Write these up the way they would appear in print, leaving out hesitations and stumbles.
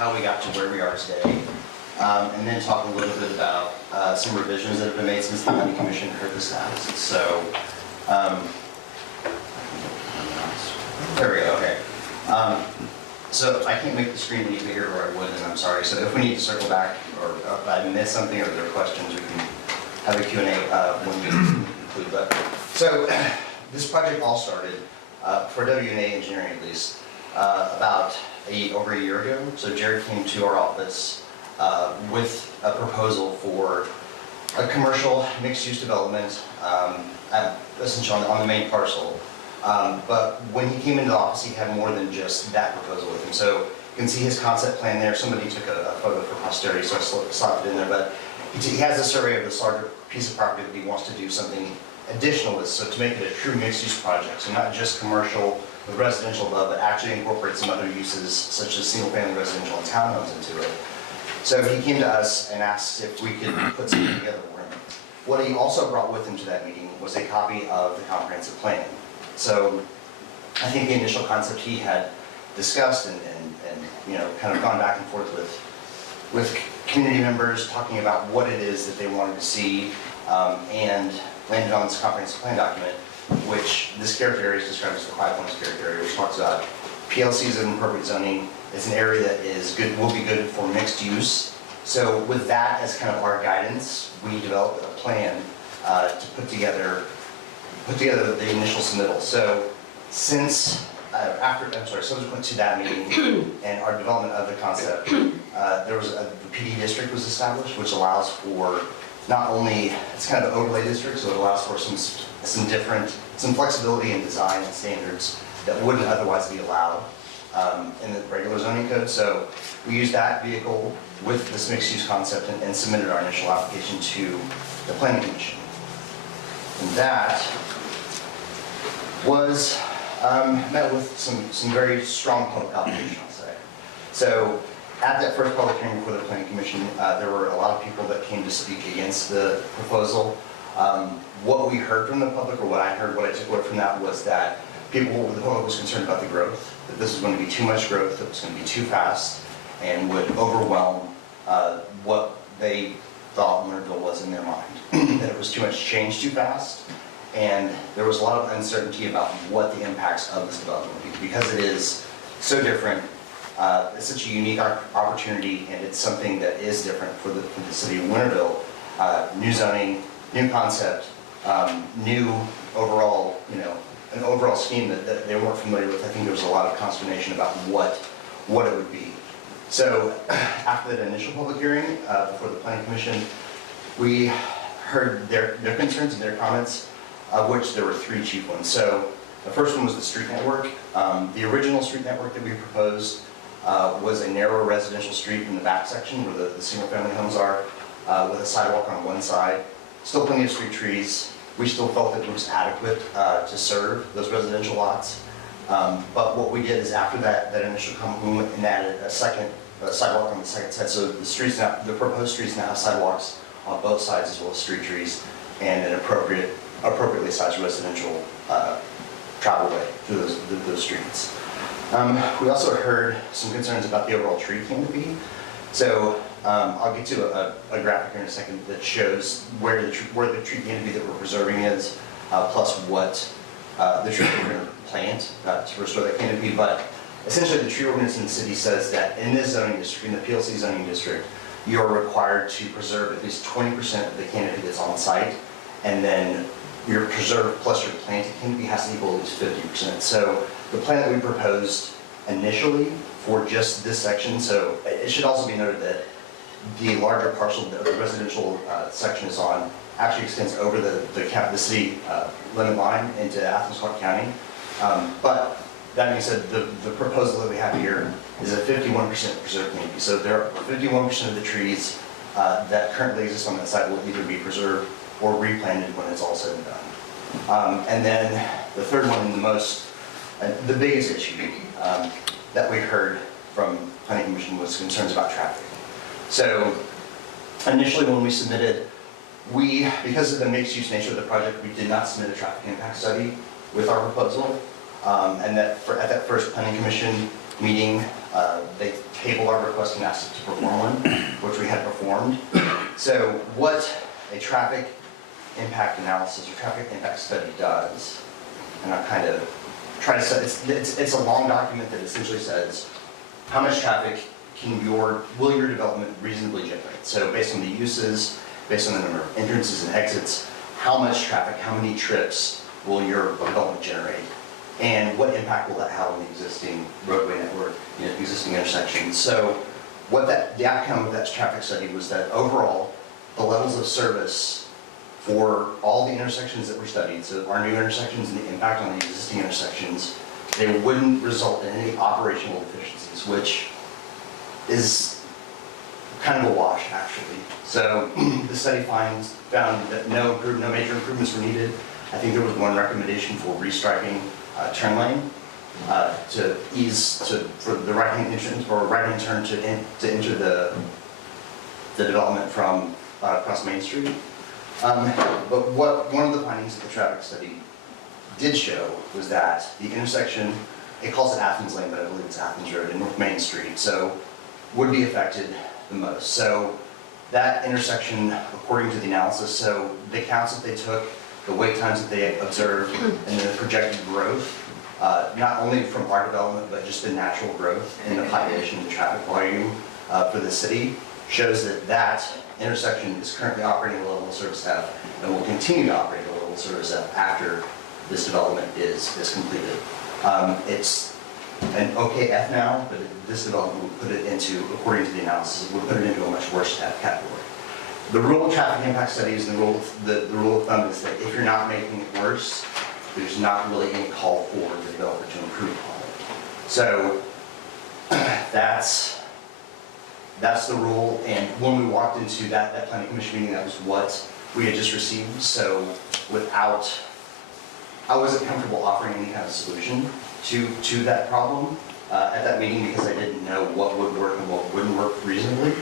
how we got to where we are today, and then talk a little bit about some revisions that have been made since the Planning Commission heard this analysis. So, there we go, okay. So I can't make the screen any bigger, or I would, and I'm sorry. So if we need to circle back, or if I missed something, or there are questions, we can have a Q&A when we conclude. But so this project all started, for WNA Engineering at least, about over a year ago. So Jared came to our office with a proposal for a commercial mixed-use development, essentially on the main parcel. But when he came into the office, he had more than just that proposal with him. So you can see his concept plan there. Somebody took a photo for posterity, so I slapped it in there. But he has a survey of this larger piece of property that he wants to do something additional with, so to make it a true mixed-use project. So not just commercial with residential above, but actually incorporate some other uses, such as single-family residential and townhomes into it. So he came to us and asked if we could put something together for him. What he also brought with him to that meeting was a copy of the comprehensive plan. So I think the initial concept he had discussed and kind of gone back and forth with community members, talking about what it is that they wanted to see, and landed on this comprehensive plan document, which this character area is described as the Five Points character area, which talks about PLCs and appropriate zoning. It's an area that is good, will be good for mixed use. So with that as kind of our guidance, we developed a plan to put together the initial submittal. So since subsequent to that meeting and our development of the concept, the PD district was established, which allows for not only, it's kind of an overlay district, so it allows for some flexibility in design and standards that wouldn't otherwise be allowed in the regular zoning code. So we used that vehicle with this mixed-use concept and submitted our initial application to the Planning Commission. And that was met with some very strong public opposition, I'll say. So at that first public hearing before the Planning Commission, there were a lot of people that came to speak against the proposal. What we heard from the public, or what I took away from that, was that the public was concerned about the growth, that this was going to be too much growth, that it was going to be too fast, and would overwhelm what they thought Winterville was in their mind. That it was too much change too fast, and there was a lot of uncertainty about what the impacts of this development would be, because it is so different. It's such a unique opportunity, and it's something that is different for the city of Winterville. New zoning, new concept, new overall, an overall scheme that they weren't familiar with. I think there was a lot of consternation about what it would be. So after that initial public hearing before the Planning Commission, we heard their concerns and their comments, of which there were three chief ones. So the first one was the street network. The original street network that we proposed was a narrow residential street in the back section where the single-family homes are, with a sidewalk on one side. Still plenty of street trees. We still felt that it was adequate to serve those residential lots. But what we did is, after that initial comment, we went and added a second sidewalk on the second side. So the proposed streets now have sidewalks on both sides, as well as street trees, and an appropriately sized residential travel way through those streets. We also heard some concerns about the overall tree canopy. So I'll get to a graphic here in a second that shows where the tree canopy that we're preserving is, plus what the tree we're going to plant to restore that canopy. But essentially, the tree ordinance in the city says that in this zoning district, in the PLC zoning district, you're required to preserve at least 20% of the canopy that's on site, and then your preserved plus your planted canopy has to equal at least 50%. So the plan that we proposed initially for just this section, so it should also be noted that the larger parcel that the residential section is on actually extends over the city limit line into Athens-Clarke County. But that being said, the proposal that we have here is a 51% preserved canopy. So there are 51% of the trees that currently exist on that site will either be preserved or replanted when it's all said and done. And then the third one, the biggest issue that we heard from Planning Commission was concerns about traffic. So initially, when we submitted, because of the mixed-use nature of the project, we did not submit a traffic impact study with our proposal. And at that first Planning Commission meeting, They tabled our request and asked us to perform one, which we had performed. So what a traffic impact analysis or traffic impact study does, and I'll kind of try to set, it's a long document that essentially says how much traffic will your development reasonably generate. So based on the uses, based on the number of entrances and exits, how much traffic, how many trips will your development generate? And what impact will that have on the existing roadway network, existing intersections? So the outcome of that traffic study was that overall, the levels of service for all the intersections that were studied, so our new intersections and the impact on the existing intersections, they wouldn't result in any operational deficiencies, which is kind of a wash, actually. So the study found that no major improvements were needed. I think there was one recommendation for restriping turn lane for the right-hand entrance or right-hand turn to enter the development from across Main Street. But one of the findings of the traffic study did show was that the intersection, it calls it Athens Lane, but I believe it's Athens Road in North Main Street, so would be affected the most. So that intersection, according to the analysis, so the counts that they took, the wait times that they observed, and the projected growth, not only from our development, but just the natural growth in the population and the traffic volume for the city, shows that that intersection is currently operating at a level of service F and will continue to operate at a level of service F after this development is completed. It's an okay F now, but this development will put it into, according to the analysis, will put it into a much worse category. The rule of traffic impact studies and the rule of thumb is that if you're not making it worse, there's not really any call for the developer to improve upon it. So that's the rule, and when we walked into that planning commission meeting, that was what we had just received. So I wasn't comfortable offering any kind of solution to that problem at that meeting because I didn't know what would work and what wouldn't work reasonably.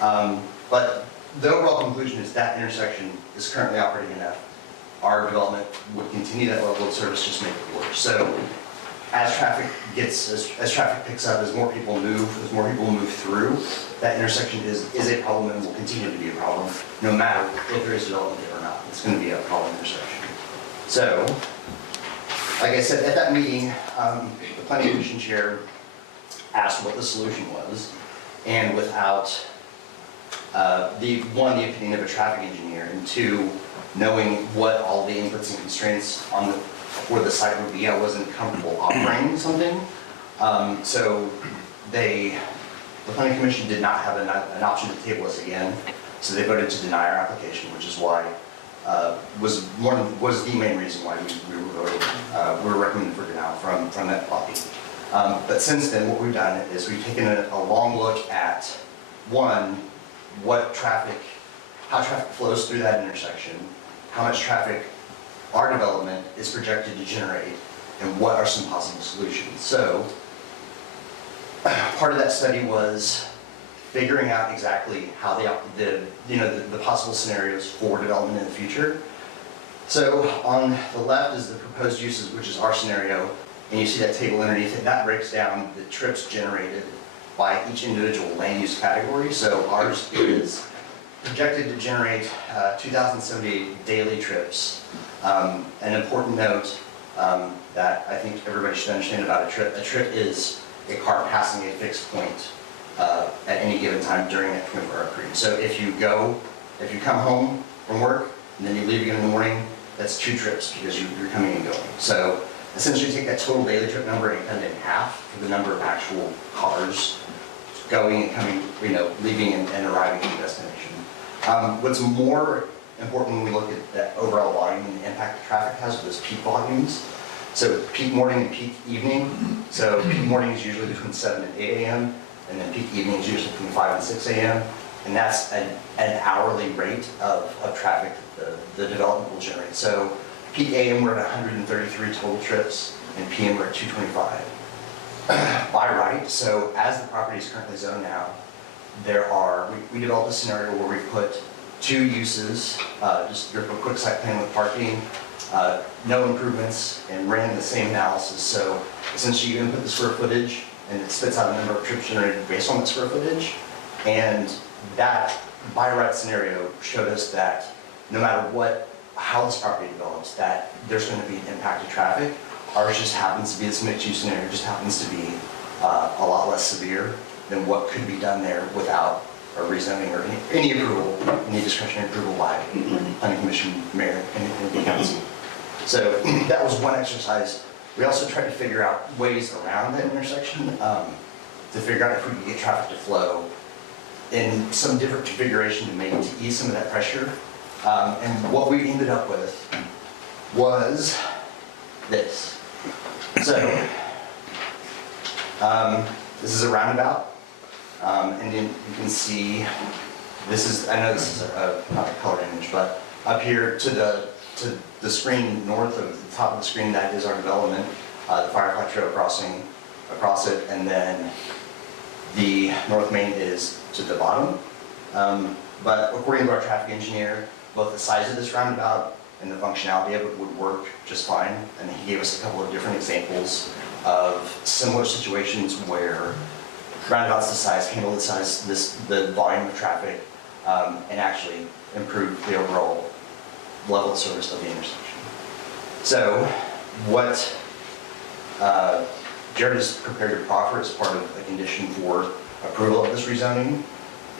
But the overall conclusion is that intersection is currently operating in F. Our development would continue that level of service, just make it worse. So as traffic picks up, as more people move through, that intersection is a problem and will continue to be a problem, no matter if there is development there or not. It's going to be a problem intersection. So, like I said, at that meeting, the planning commission chair asked what the solution was, and without the opinion of a traffic engineer, and two, knowing what all the inputs and constraints for the site would be, I wasn't comfortable offering something. So the planning commission did not have an option to table us again, so they voted to deny our application, which is why was the main reason why we were recommended for denial from that body. But since then, what we've done is we've taken a long look at one, how traffic flows through that intersection, how much traffic our development is projected to generate, and what are some possible solutions. So part of that study was figuring out exactly how the possible scenarios for development in the future. So on the left is the proposed uses, which is our scenario, and you see that table underneath it. That breaks down the trips generated by each individual land use category. So ours is projected to generate 2,078 daily trips. An important note that I think everybody should understand about a trip is a car passing a fixed point at any given time during that 24-hour period. So if you come home from work and then you leave again in the morning, that's 2 trips because you're coming and going. So essentially take that total daily trip number and cut it in half for the number of actual cars going and coming, leaving and arriving at the destination. What's more important when we look at that overall volume and the impact the traffic has with those peak volumes. So peak morning and peak evening. So peak morning is usually between 7 and 8 a.m. and then peak evening is usually between 5 and 6 a.m. And that's an hourly rate of traffic that the development will generate. So peak AM we're at 133 total trips, and PM we're at 225. By right, so as the property is currently zoned now, we developed a scenario where we put 2 uses, just a quick site plan with parking, no improvements, and ran the same analysis. So essentially you input the square footage and it spits out a number of trips generated based on the square footage. And that by right scenario showed us that no matter how this property develops, that there's going to be an impact to traffic. Ours just happens to be, this mixed use scenario just happens to be a lot less severe than what could be done there without a rezoning or any approval, any discretionary approval by planning commission, mayor, and the council. So that was one exercise. We also tried to figure out ways around that intersection to figure out if we could get traffic to flow in some different configuration to ease some of that pressure. And what we ended up with was this. So this is a roundabout, and then you can see this is, I know this is not a colored image, but up here to the screen north of the top of the screen, that is our development, the Firefly Trail crossing across it, and then the North Main is to the bottom. But according to our traffic engineer, both the size of this roundabout and the functionality of it would work just fine. And he gave us a couple of different examples of similar situations where roundabouts the size, handle the size, the volume of traffic, and actually improve the overall level of service of the intersection. So what Jared is prepared to proffer as part of a condition for approval of this rezoning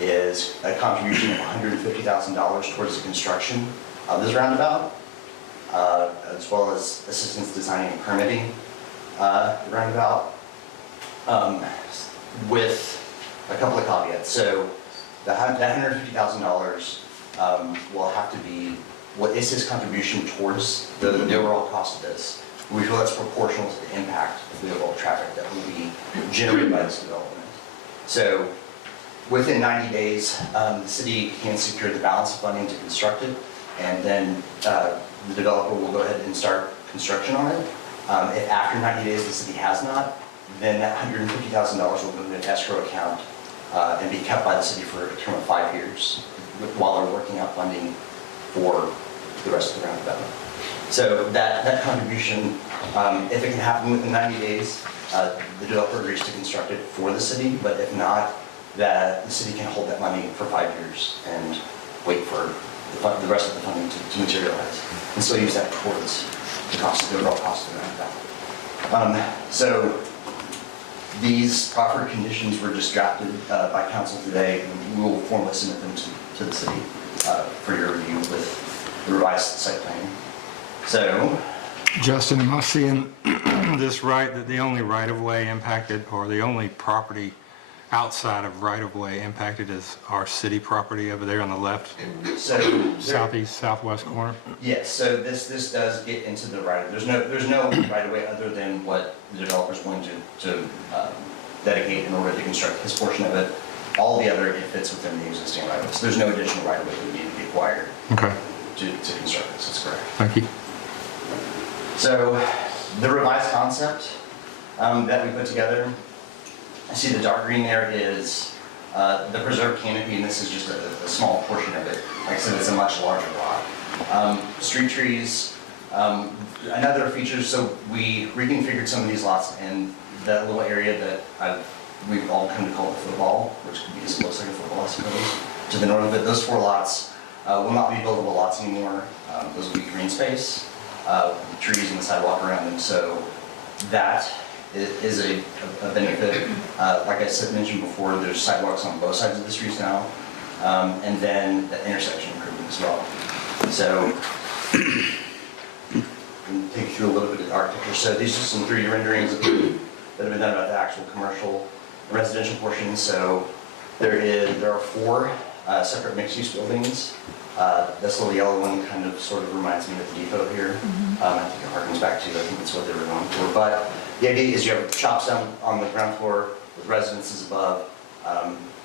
is a contribution of $150,000 towards the construction of this roundabout, as well as assistance designing and permitting the roundabout, with a couple of caveats. So that $150,000 will have to be what is his contribution towards the overall cost of this. We feel that's proportional to the impact of the overall traffic that will be generated by this development. So within 90 days, the city can secure the balance of funding to construct it, and then the developer will go ahead and start construction on it. If after 90 days the city has not, then that $150,000 will go into an escrow account and be kept by the city for a term of 5 years while they're working out funding for the rest of the roundabout. So that contribution, if it can happen within 90 days, the developer agrees to construct it for the city, but if not, that the city can hold that money for 5 years and wait for the rest of the funding to materialize, and still use that towards the overall cost of the roundabout. So these proper conditions were just drafted by council today, and we will formally submit them to the city for your review with the revised site plan. So, Justin, am I seeing this right, that the only right-of-way impacted, or the only property outside of right-of-way impacted is our city property over there on the left, so southeast, southwest corner? yes. So this does get into the right. There's no right of way other than what the developer's willing to dedicate in order to construct his portion of it. All the other, it fits within the existing right of way. So there's no additional right of way that would need to be acquired Okay, to construct this. That's correct. thank you. So the revised concept that we put together, I see the dark green there is the preserved canopy, and this is just a small portion of it. Like I said, it's a much larger lot. Street trees, another feature, so we reconfigured some of these lots, and that little area that we've all come to call the football, which because it looks like a football, I suppose, to the north of it, those 4 lots will not be buildable lots anymore. Those will be green space. Trees and the sidewalk around them, so that is a benefit. Like I said, mentioned before, there's sidewalks on both sides of the streets now, and then the intersection improvement as well. So, I'll take you through a little bit of the architecture. So these are some 3D renderings that have been done about the actual commercial and residential portion. So there are 4 separate mixed-use buildings. This little yellow one kind of sort of reminds me of the depot here. I think it harkens back to, I think that's what they were going for. But the idea is you have shops down on the ground floor with residences above.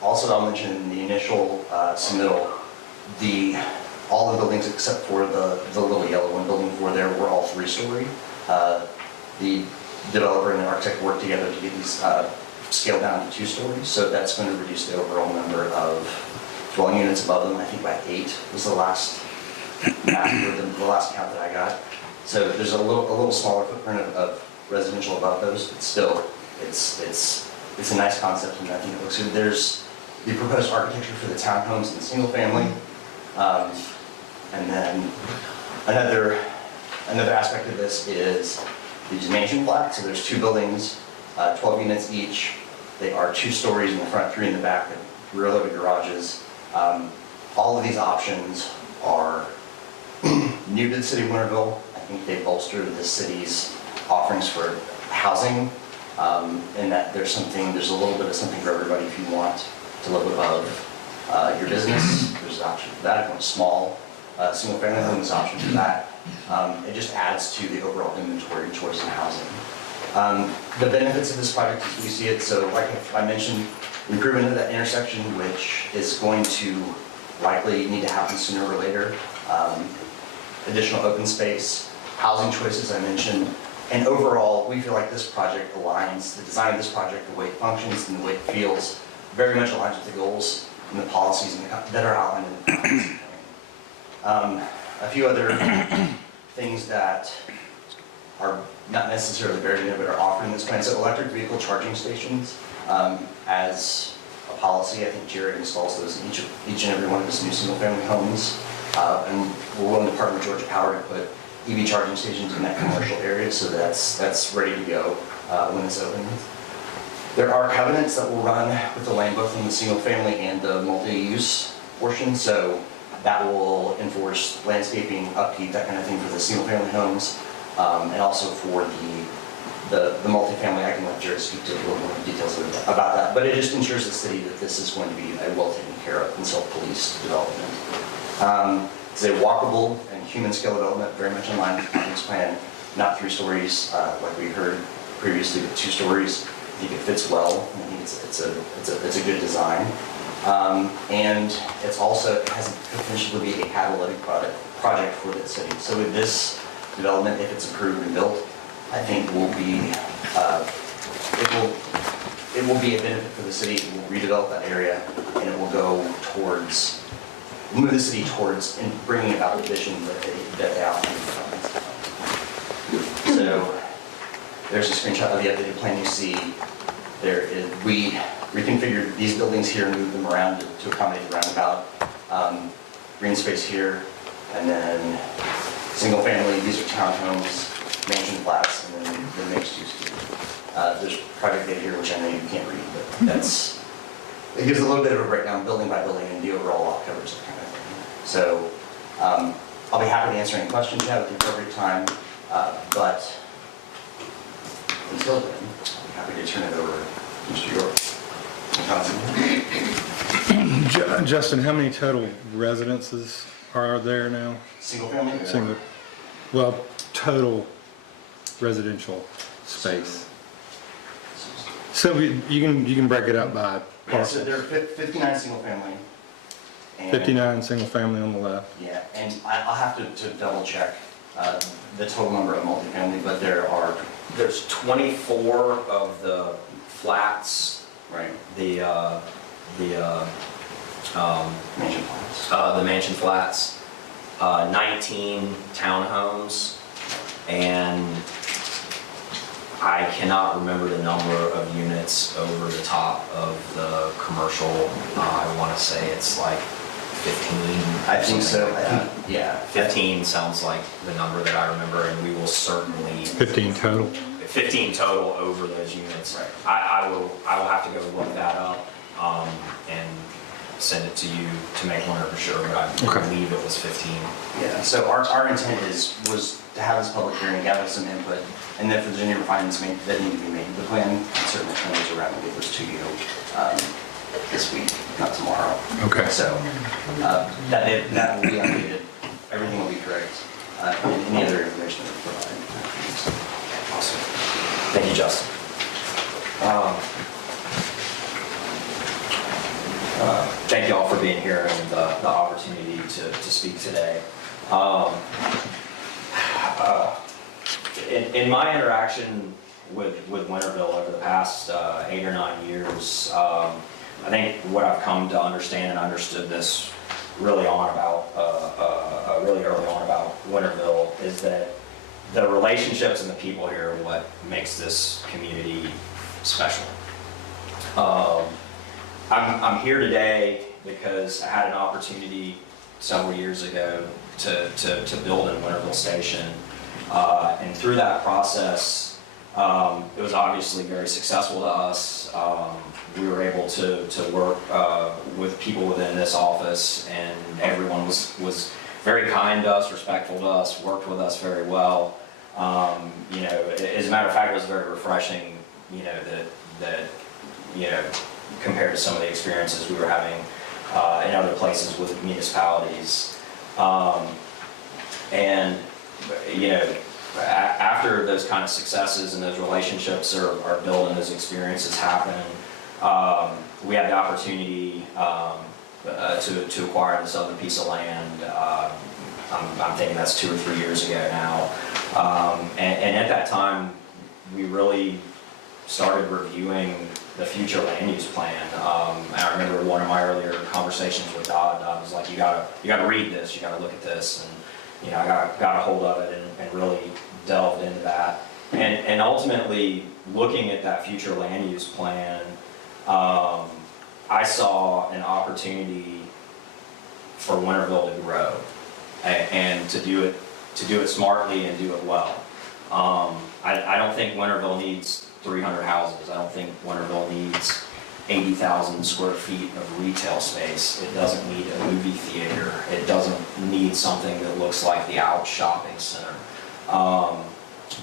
Also, I'll mention in the initial submittal, all the buildings except for the little yellow one, building 4 there, were all 3-story. The developer and the architect worked together to get these scaled down to 2 stories. So that's going to reduce the overall number of dwelling units above them. I think by 8 was the last the last count that I got. So there's a little smaller footprint of residential above those, but still it's it's a nice concept, and I think it looks good. There's the proposed architecture for the townhomes and the single family. And then another aspect of this is the mansion flat. So there's 2 buildings, 12 units each. They are 2 stories in the front, 3 in the back, and rear loaded garages. All of these options are new to the city of Winterville. I think they bolster the city's offerings for housing, in that there's a little bit of something for everybody. If you want to live above your business, there's an option for that. If you want a small single family home, there's an option for that. It just adds to the overall inventory and choice in housing. The benefits of this project as we see it, so like I mentioned, improvement of that intersection, which is going to likely need to happen sooner or later. Additional open space, housing choices I mentioned, and overall, we feel like this project aligns, the design of this project, the way it functions and the way it feels, very much aligns with the goals and the policies that are outlined in the plan. A few other things that are not necessarily buried in it, but are offered in this plan. So electric vehicle charging stations, as a policy, I think Jared installs those in each and every one of his new single-family homes. And we're willing to partner with Georgia Power to put EV charging stations in that commercial area, so that's ready to go when it's open. There are covenants that will run with the land, both in the single-family and the multi-use portion, so that will enforce landscaping, upkeep, that kind of thing for the single-family homes, and also for the multifamily. I can let Jared speak to a little more details about that, but it just ensures the city that this is going to be a well taken care of and self-policed development. It's a walkable and human scale development, very much in line with the Conference Plan. Not 3 stories like we heard previously, but 2 stories. I think it fits well. I think it's a good design, and it has the potential to be a catalytic project for the city. So with this development, if it's approved and built, I think it will be a benefit for the city. It will redevelop that area, and it will go towards. Move the city towards and bringing about the vision that they outlined in the plans. So there's a screenshot of the updated plan you see. We reconfigured these buildings here and moved them around to accommodate the roundabout. Green space here, and then single family, these are townhomes, mansion flats, and then the mixed use. There's project data here, which I know you can't read, but it gives a little bit of a breakdown building by building and the overall lot coverage, that kind of thing. So I'll be happy to answer any questions you have at the appropriate time, but until then, I'm happy to turn it over to Mr. York. Justin, how many total residences are there now? Single family? Well, total residential space. So you can break it up by Yeah, parcels. so there are 59 single family. And 59 single family on the left. Yeah, and I'll have to double check the total number of multifamily, but There's 24 of the flats, right, the mansion plans. the mansion flats, 19 townhomes, and I cannot remember the number of units over the top of the commercial. I want to say it's like 15. I think so. something like that. Yeah. 15 sounds like the number that I remember, and we will certainly 15 total. 15 total over those units. Right. I will have to go look that up and send it to you to make 100% sure, but I believe it was 15. Yeah, so our intent was to have this public hearing, gather some input, and then if there's any refinements that need to be made to the plan, certainly turn those around and get those to you this week, not tomorrow. Okay. So that will be updated, everything will be correct, and any other information that we provide. Awesome. Thank you, Justin. Thank you all for being here and the opportunity to speak today. In my interaction with Winterville over the past 8 or 9 years, I think what I've come to understand, and understood this really early on about Winterville, is that the relationships and the people here are what makes this community special. Um, I'm here today because I had an opportunity several years ago to build in Winterville Station. And through that process, it was obviously very successful to us. We were able to work with people within this office, and everyone was very kind to us, respectful to us, worked with us very well. You know, as a matter of fact, it was very refreshing, you know, that you know, compared to some of the experiences we were having in other places with municipalities. And, you know, after those kind of successes and those relationships are built and those experiences happen, we had the opportunity to acquire this other piece of land. I'm thinking that's 2 or 3 years ago now. And at that time, we really started reviewing the future land use plan. And I remember one of my earlier conversations with Dodd was like, you gotta read this, you gotta look at this, and you know, I got a hold of it and really delved into that. And ultimately, looking at that future land use plan, I saw an opportunity for Winterville to grow and to do it smartly and do it well. I don't think Winterville needs 300 houses. I don't think Winterville needs 80,000 square feet of retail space. It doesn't need a movie theater. It doesn't need something that looks like the Out Shopping Center.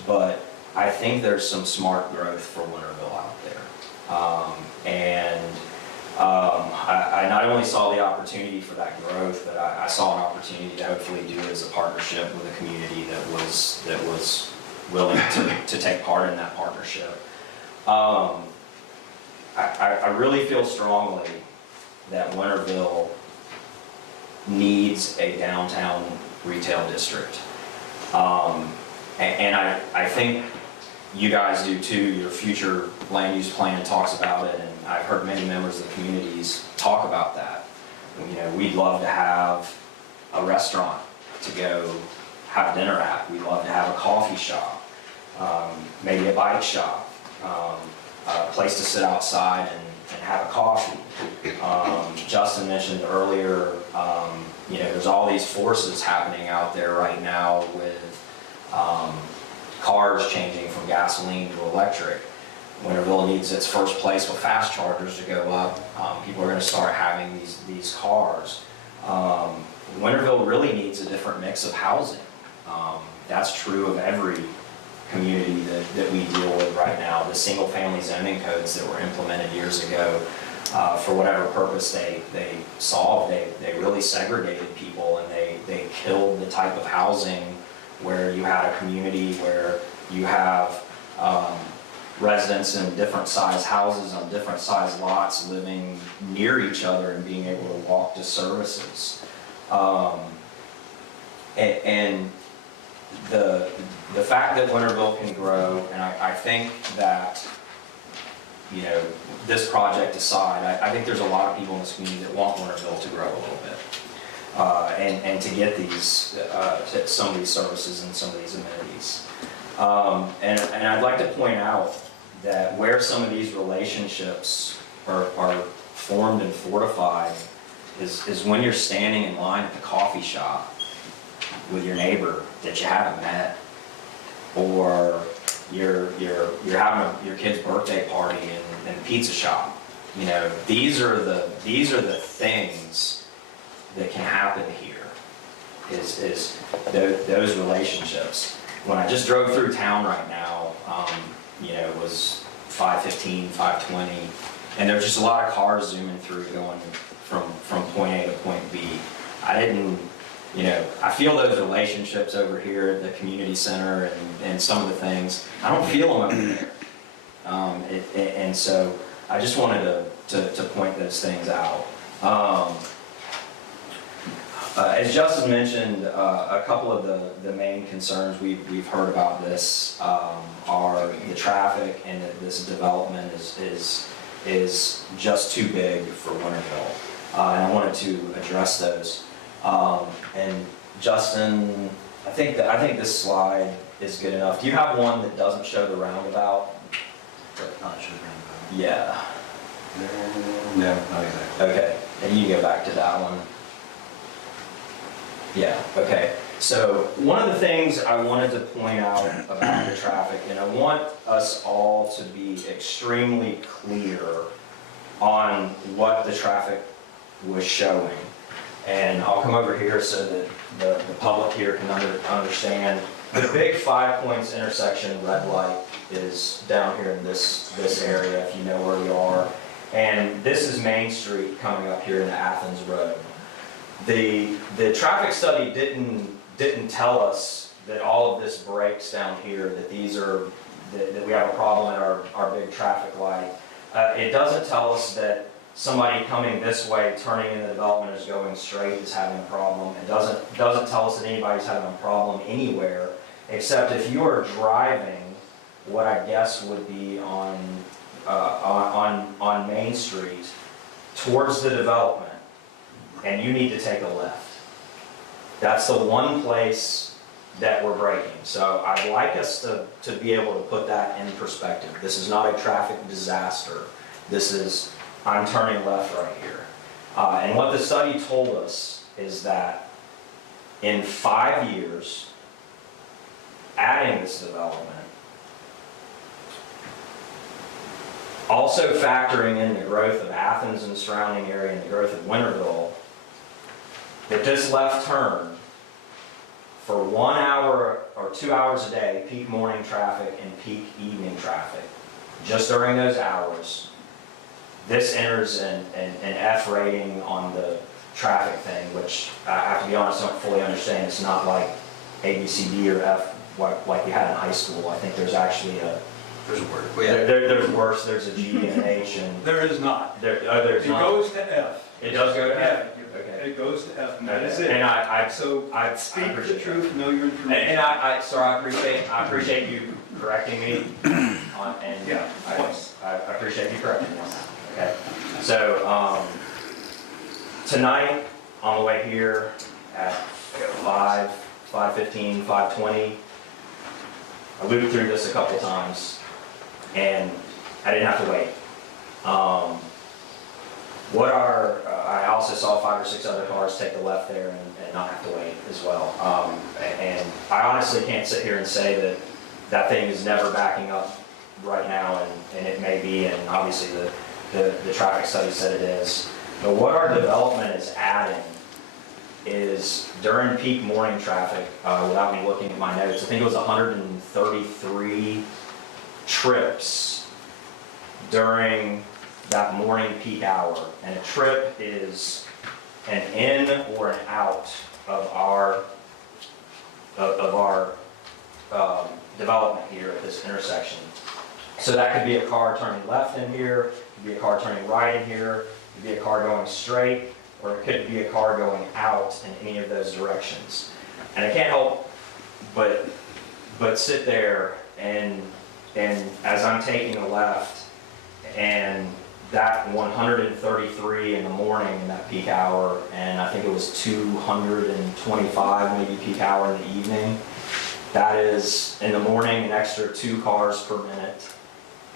But I think there's some smart growth for Winterville out there. I not only saw the opportunity for that growth, but I saw an opportunity to hopefully do it as a partnership with a community that was willing to take part in that partnership. I really feel strongly that Winterville needs a downtown retail district. And I think you guys do too. Your future land use plan talks about it, and I've heard many members of the communities talk about that. You know, we'd love to have a restaurant to go have dinner at. We'd love to have a coffee shop, maybe a bike shop, a place to sit outside and have a coffee. Justin mentioned earlier, you know, there's all these forces happening out there right now with cars changing from gasoline to electric. Winterville needs its first place with fast chargers to go up. People are going to start having these cars. Winterville really needs a different mix of housing. That's true of every community that we deal with right now. The single family zoning codes that were implemented years ago, for whatever purpose they solved, they really segregated people, and they killed the type of housing where you had a community where you have residents in different size houses on different size lots living near each other and being able to walk to services. And the fact that Winterville can grow, and I think that, you know, this project aside, I think there's a lot of people in this community that want Winterville to grow a little bit, and to get these, some of these services and some of these amenities. And I'd like to point out that where some of these relationships are formed and fortified is when you're standing in line at the coffee shop with your neighbor that you haven't met, or you're having your kid's birthday party in a pizza shop. You know, these are the things that can happen here. Is those relationships. When I just drove through town right now, you know, it was 5:15, 5:20, and there's just a lot of cars zooming through going from point A to point B. I didn't, you know, I feel those relationships over here at the community center and some of the things. I don't feel them over there. And so I just wanted to point those things out. As Justin mentioned, a couple of the main concerns we've heard about this are the traffic, and that this development is just too big for Winterville. And I wanted to address those. And Justin, I think this slide is good enough. Do you have one that doesn't show the roundabout? Not sure. Yeah. No, not exactly. Okay, and you can go back to that one. Yeah, okay. So one of the things I wanted to point out about the traffic, and I want us all to be extremely clear on what the traffic was showing. And I'll come over here so that the public here can understand. The big 5 points intersection red light is down here in this area, if you know where we are. And this is Main Street coming up here into Athens Road. The traffic study didn't tell us that all of this breaks down here, that that we have a problem at our big traffic light. It doesn't tell us that somebody coming this way, turning in the development is going straight, is having a problem. It doesn't tell us that anybody's having a problem anywhere, except if you are driving what I guess would be on Main Street towards the development, and you need to take a left. That's the one place that we're breaking. So I'd like us to be able to put that in perspective. This is not a traffic disaster. This is, I'm turning left right here. And what the study told us is that in 5 years, adding this development, also factoring in the growth of Athens and the surrounding area and the growth of Winterville, that this left turn for 1 hour or 2 hours a day, peak morning traffic and peak evening traffic, just during those hours, this enters an F rating on the traffic thing, which I have to be honest, I don't fully understand. It's not like A, B, C, D, or F like we had in high school. I think there's actually a... There's a word. There's worse, there's a G and an H and... There is not. There's It not. goes to F. It does go to F? Yeah, Okay. it goes to F, and that is Okay. it. And So I speak the appreciate truth, know your information. And I appreciate you correcting me on, and Yeah, of course. I appreciate you correcting me on that, okay? So, tonight, on the way here at 5:15, 5:20, I looped through this a couple times, and I didn't have to wait. I also saw 5 or 6 other cars take the left there and not have to wait as well. And I honestly can't sit here and say that thing is never backing up right now, and it may be, and obviously the traffic study said it is. But what our development is adding is during peak morning traffic, without me looking at my notes, I think it was 133 trips during that morning peak hour. And a trip is an in or an out of our development here at this intersection. So that could be a car turning left in here, it could be a car turning right in here, it could be a car going straight, or it could be a car going out in any of those directions. And I can't help but sit there and as I'm taking a left, and that 133 in the morning in that peak hour, and I think it was 225 maybe peak hour in the evening. That is, in the morning, an extra 2 cars per minute,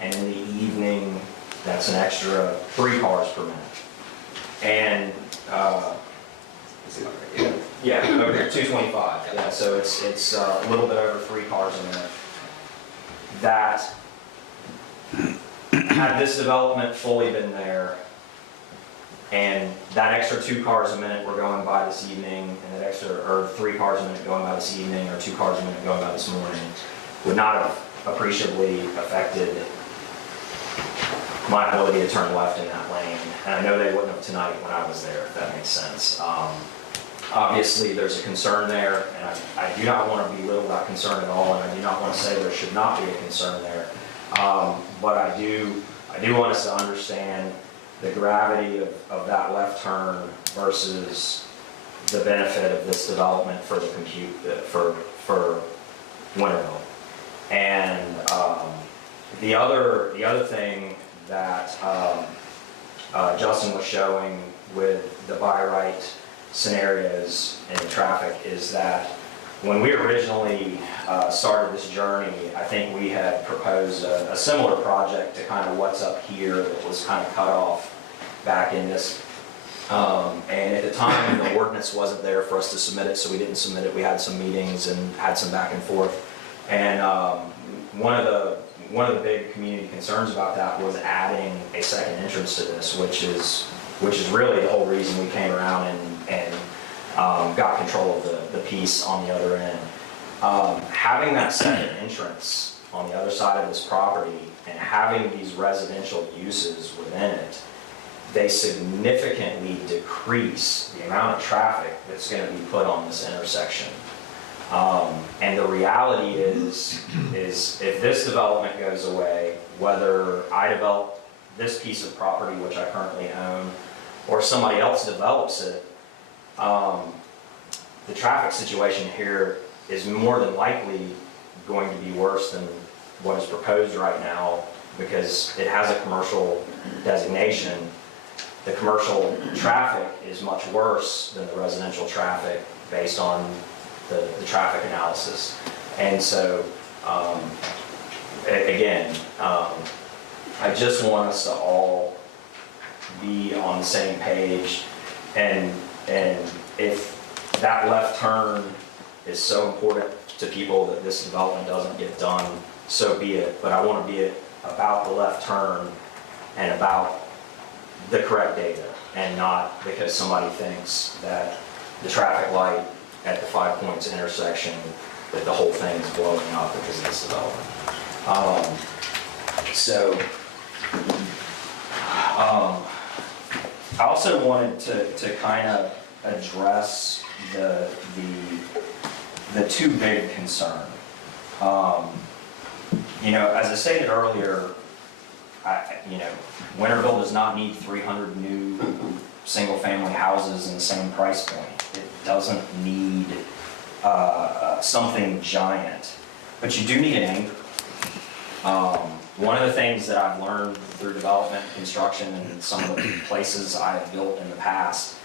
and in the evening, that's an extra 3 cars per minute. And, yeah, over here, 225, yeah, so it's a little bit over 3 cars a minute. That, had this development fully been there, and that extra 2 cars a minute were going by this evening, and that extra, or 3 cars a minute going by this evening, or 2 cars a minute going by this morning, would not have appreciably affected my ability to turn left in that lane. And I know they wouldn't have tonight when I was there, if that makes sense. Obviously, there's a concern there, and I do not want to belittle that concern at all, and I do not want to say there should not be a concern there. But I do want us to understand the gravity of that left turn versus the benefit of this development for the for Winterville. And the other thing that Justin was showing with the by right scenarios in traffic is that when we originally started this journey, I think we had proposed a similar project to kind of what's up here that was kind of cut off back in this. And at the time, the ordinance wasn't there for us to submit it, so we didn't submit it. We had some meetings and had some back and forth. And one of the big community concerns about that was adding a second entrance to this, which is really the whole reason we came around and got control of the piece on the other end. Having that second entrance on the other side of this property and having these residential uses within it, they significantly decrease the amount of traffic that's going to be put on this intersection. And the reality is if this development goes away, whether I develop this piece of property, which I currently own, or somebody else develops it, the traffic situation here is more than likely going to be worse than what is proposed right now because it has a commercial designation. The commercial traffic is much worse than the residential traffic based on the traffic analysis. And so, again, I just want us to all be on the same page. And if that left turn is so important to people that this development doesn't get done, so be it. But I want to be about the left turn and about the correct data, and not because somebody thinks that the traffic light at the 5 Points intersection, that the whole thing is blowing up because of this development. I also wanted to kind of address the two big concern. As I stated earlier, Winterville does not need 300 new single-family houses in the same price point. It doesn't need something giant, but you do need an anchor. One of the things that I've learned through development, construction, and some of the places I have built in the past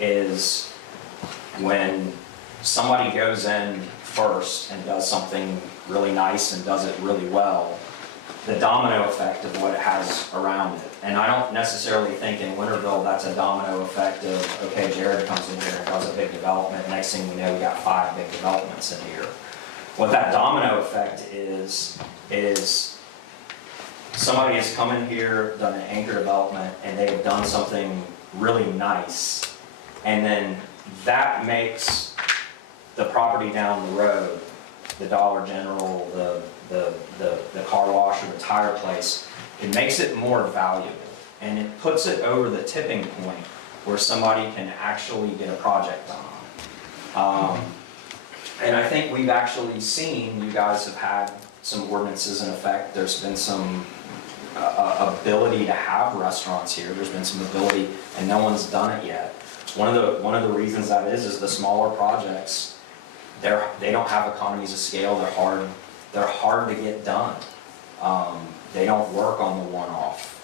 is when somebody goes in first and does something really nice and does it really well, the domino effect of what it has around it. And I don't necessarily think in Winterville that's a domino effect of, okay, Jared comes in here and does a big development, next thing we know we got 5 big developments in here. What that domino effect is somebody has come in here, done an anchor development, and they've done something really nice, and then that makes the property down the road, the Dollar General, the car wash, or the tire place, it makes it more valuable, and it puts it over the tipping point where somebody can actually get a project done. And I think we've actually seen, you guys have had some ordinances in effect, there's been some ability to have restaurants here, there's been some ability, and no one's done it yet. One of the reasons that is the smaller projects, they don't have economies of scale, they're hard to get done. They don't work on the one-off.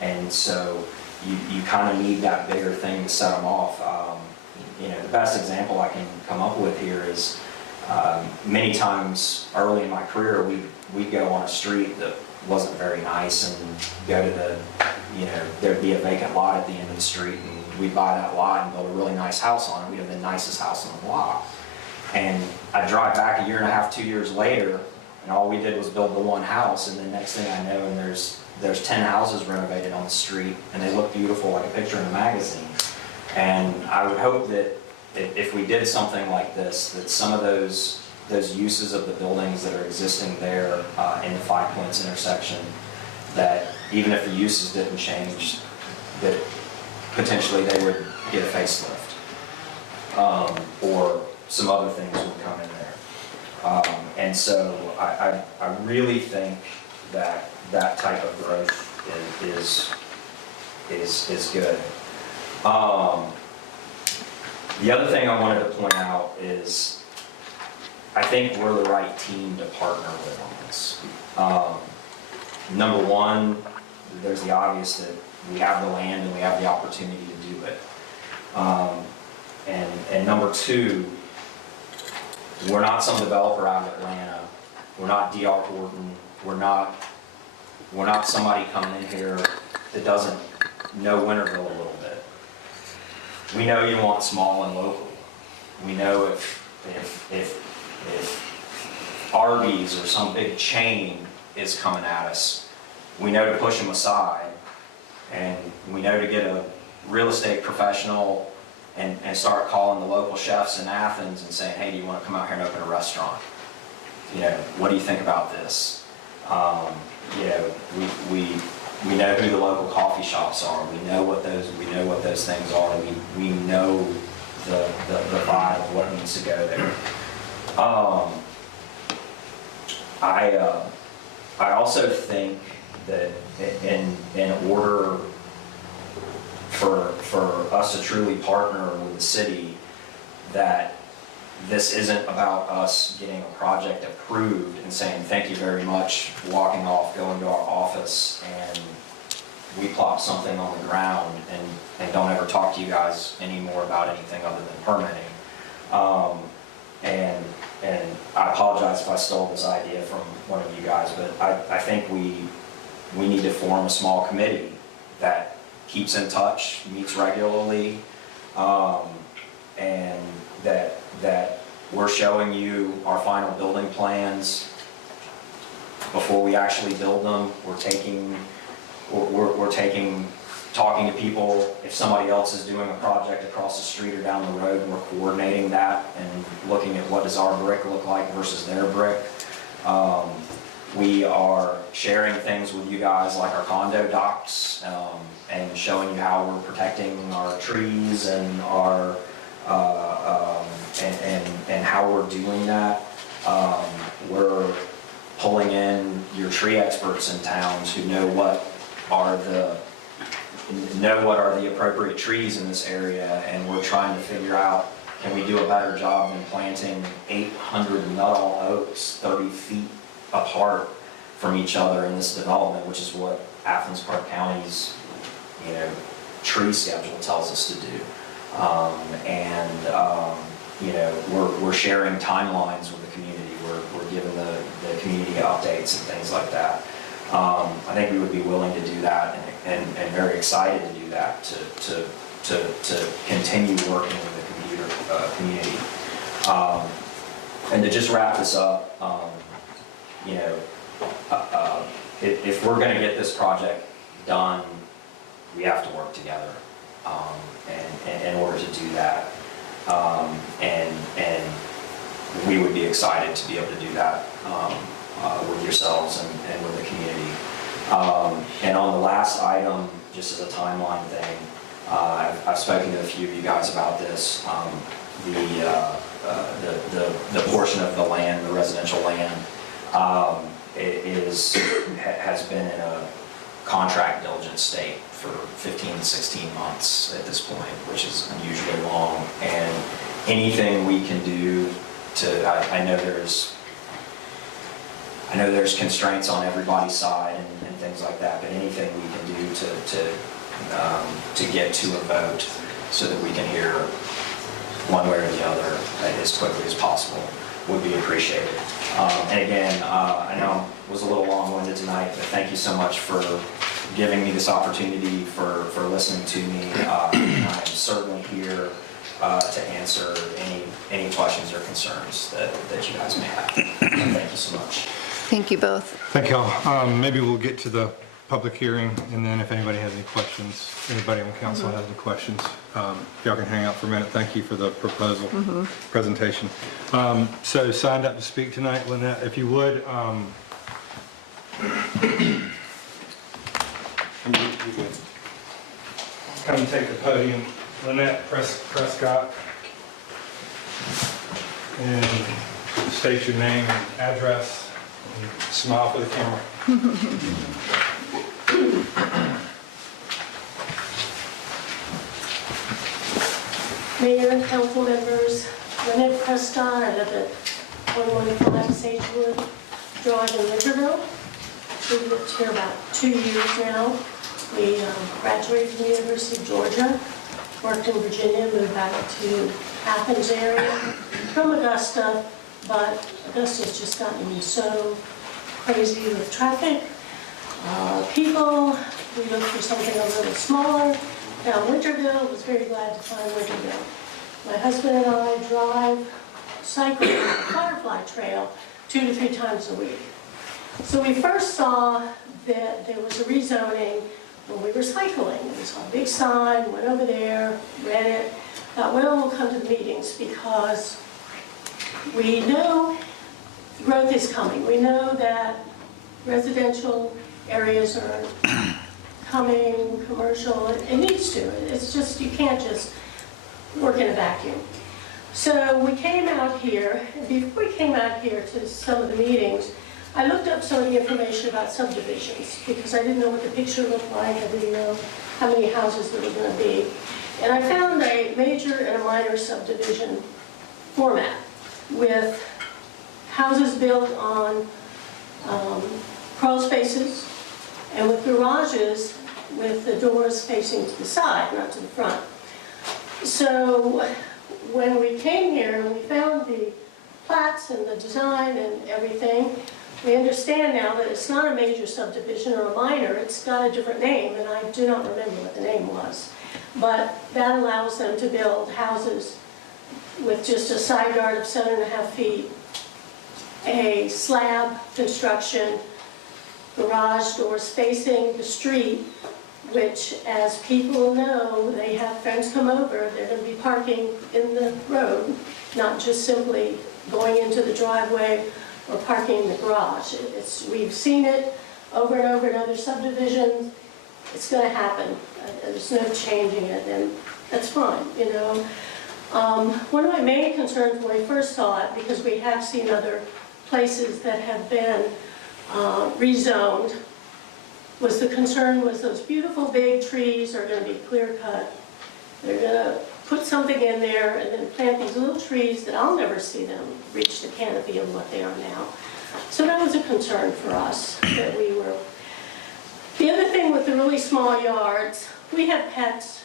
And so you kind of need that bigger thing to set them off. The best example I can come up with here is many times early in my career, we'd go on a street that wasn't very nice and go to there'd be a vacant lot at the end of the street, and we'd buy that lot and build a really nice house on it. We'd have the nicest house on the block. And I'd drive back 1.5 years, 2 years later, and all we did was build the one house, and the next thing I know, and there's 10 houses renovated on the street, and they look beautiful like a picture in a magazine. And I would hope that if we did something like this, that some of those uses of the buildings that are existing there in the 5 Points intersection, that even if the uses didn't change, that potentially they would get a facelift, or some other things would come in there. And so I really think that that type of growth is good. The other thing I wanted to point out is I think we're the right team to partner with on this. Number one, there's the obvious that we have the land and we have the opportunity to do it. And number two, we're not some developer out of Atlanta. We're not D.R. Horton. We're not somebody coming in here that doesn't know Winterville a little bit. We know you want small and local. We know if Arby's or some big chain is coming at us, we know to push them aside. And we know to get a real estate professional and start calling the local chefs in Athens and saying, hey, do you want to come out here and open a restaurant? What do you think about this? We know who the local coffee shops are. We know what those things are. We know the vibe of what needs to go there. I also think that in order for us to truly partner with the city, that this isn't about us getting a project approved and saying thank you very much, walking off, going to our office, and we plop something on the ground and don't ever talk to you guys anymore about anything other than permitting. And I apologize if I stole this idea from one of you guys, but I think we need to form a small committee that keeps in touch, meets regularly, and that we're showing you our final building plans before we actually build them. We're talking to people. If somebody else is doing a project across the street or down the road, we're coordinating that and looking at what does our brick look like versus their brick. We are sharing things with you guys like our condo docs, and showing you how we're protecting our trees and our and how we're doing that. We're pulling in your tree experts in towns who know what are the appropriate trees in this area, and we're trying to figure out, can we do a better job than planting 800 Nuttall oaks 30 feet apart from each other in this development, which is what Athens Park County's tree schedule tells us to do. We're sharing timelines with the community. We're giving the community updates and things like that. I think we would be willing to do that and very excited to do that to continue working with the community. And to just wrap this up, if we're going to get this project done, we have to work together in order to do that. And we would be excited to be able to do that with yourselves and with the community. And on the last item, just as a timeline thing, I've spoken to a few of you guys about this. The portion of the land, the residential land, has been in a contract diligence state for 15 to 16 months at this point, which is unusually long. And anything we can do to, I know there's constraints on everybody's side and things like that, but anything we can do to get to a vote so that we can hear one way or the other as quickly as possible would be appreciated. And again, I know I was a little long-winded tonight, but thank you so much for giving me this opportunity, for listening to me. I'm certainly here to answer any questions or concerns that you guys may have. Thank you so much. Thank you both. Thank y'all. Maybe we'll get to the public hearing, and then if anybody has any questions, anybody on council has any questions, y'all can hang out for a minute. Thank you for the proposal presentation. So signed up to speak tonight, Lynette, if you would. Come and take the podium. Lynette Prescott. And state your name and address, and smile for the camera. Mayor and council members, Lynette Prescott, I live at 115 Sagewood Drive in Winterville. We've lived here about 2 years now. We graduated from the University of Georgia, worked in Virginia, moved back to Athens area from Augusta, but Augusta's just gotten so crazy with traffic. People, we looked for something a little smaller. Now, Winterville, was very glad to find Winterville. My husband and I drive, cycle the Firefly Trail 2 to 3 times a week. So we first saw that there was a rezoning when we were cycling. We saw a big sign, went over there, read it, thought, well, we'll come to the meetings because we know growth is coming. We know that residential areas are coming, commercial, it needs to. It's just, you can't just work in a vacuum. So we came out here, and before we came out here to some of the meetings, I looked up some of the information about subdivisions because I didn't know what the picture looked like. I didn't know how many houses there were going to be. And I found a major and a minor subdivision format with houses built on crawl spaces and with garages with the doors facing to the side, not to the front. So when we came here and we found the plats and the design and everything, we understand now that it's not a major subdivision or a minor, it's got a different name, and I do not remember what the name was. But that allows them to build houses with just a side yard of 7.5 feet, a slab construction, garage doors facing the street, which, as people know, they have friends come over, they're going to be parking in the road, not just simply going into the driveway or parking in the garage. We've seen it over and over in other subdivisions. It's going to happen. There's no changing it, and that's fine, you know. One of my main concerns when we first saw it, because we have seen other places that have been rezoned, was the concern was those beautiful big trees are going to be clear cut. They're going to put something in there and then plant these little trees that I'll never see them reach the canopy of what they are now. So that was a concern for us that we were. The other thing with the really small yards, we have pets.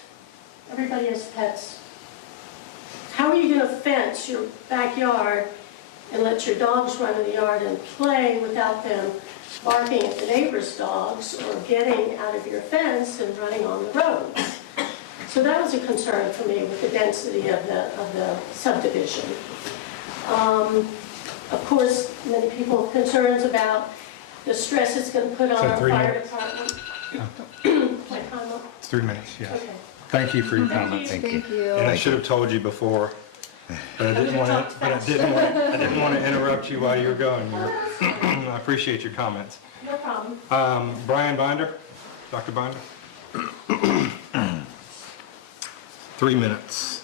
Everybody has pets. How are you going to fence your backyard and let your dogs run in the yard and play without them barking at the neighbor's dogs or getting out of your fence and running on the road? So that was a concern for me with the density of the subdivision. Of course, many people have concerns about the stress it's going to put on So our 3 fire minutes? department. My time up? It's 3 minutes, yes. Okay. Thank you for your Thank comments. you. Thank you. And I should have told you before, but I didn't want to interrupt you while you were going. I appreciate your comments. No problem. Brian Binder, Dr. Binder. 3 minutes.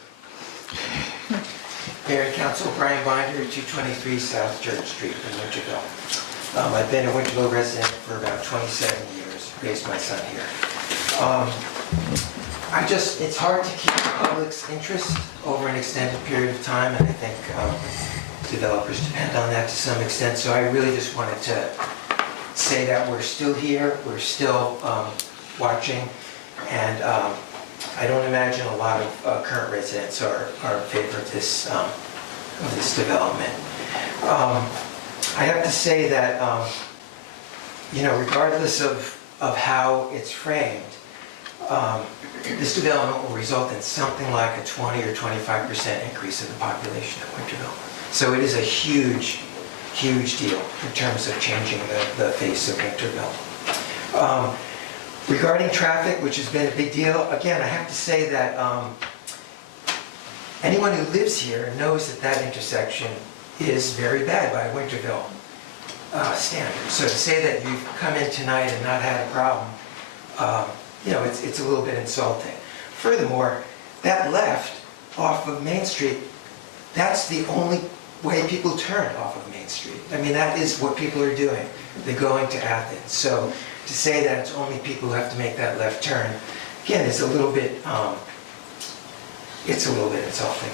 Mayor and Council, Brian Binder, 223 South Church Street in Winterville. I've been a Winterville resident for about 27 years, raised my son here. It's hard to keep the public's interest over an extended period of time, and I think developers depend on that to some extent, so I really just wanted to say that we're still here, we're still watching, and I don't imagine a lot of current residents are in favor of this development. I have to say that, regardless of how it's framed, this development will result in something like a 20 or 25% increase in the population of Winterville. So it is a huge, huge deal in terms of changing the face of Winterville. Regarding traffic, which has been a big deal, again, I have to say that anyone who lives here knows that intersection is very bad by Winterville standards. So to say that you've come in tonight and not had a problem, it's a little bit insulting. Furthermore, that left off of Main Street, that's the only way people turn off of Main Street. I mean, that is what people are doing. They're going to Athens. So to say that it's only people who have to make that left turn, again, is a little bit insulting.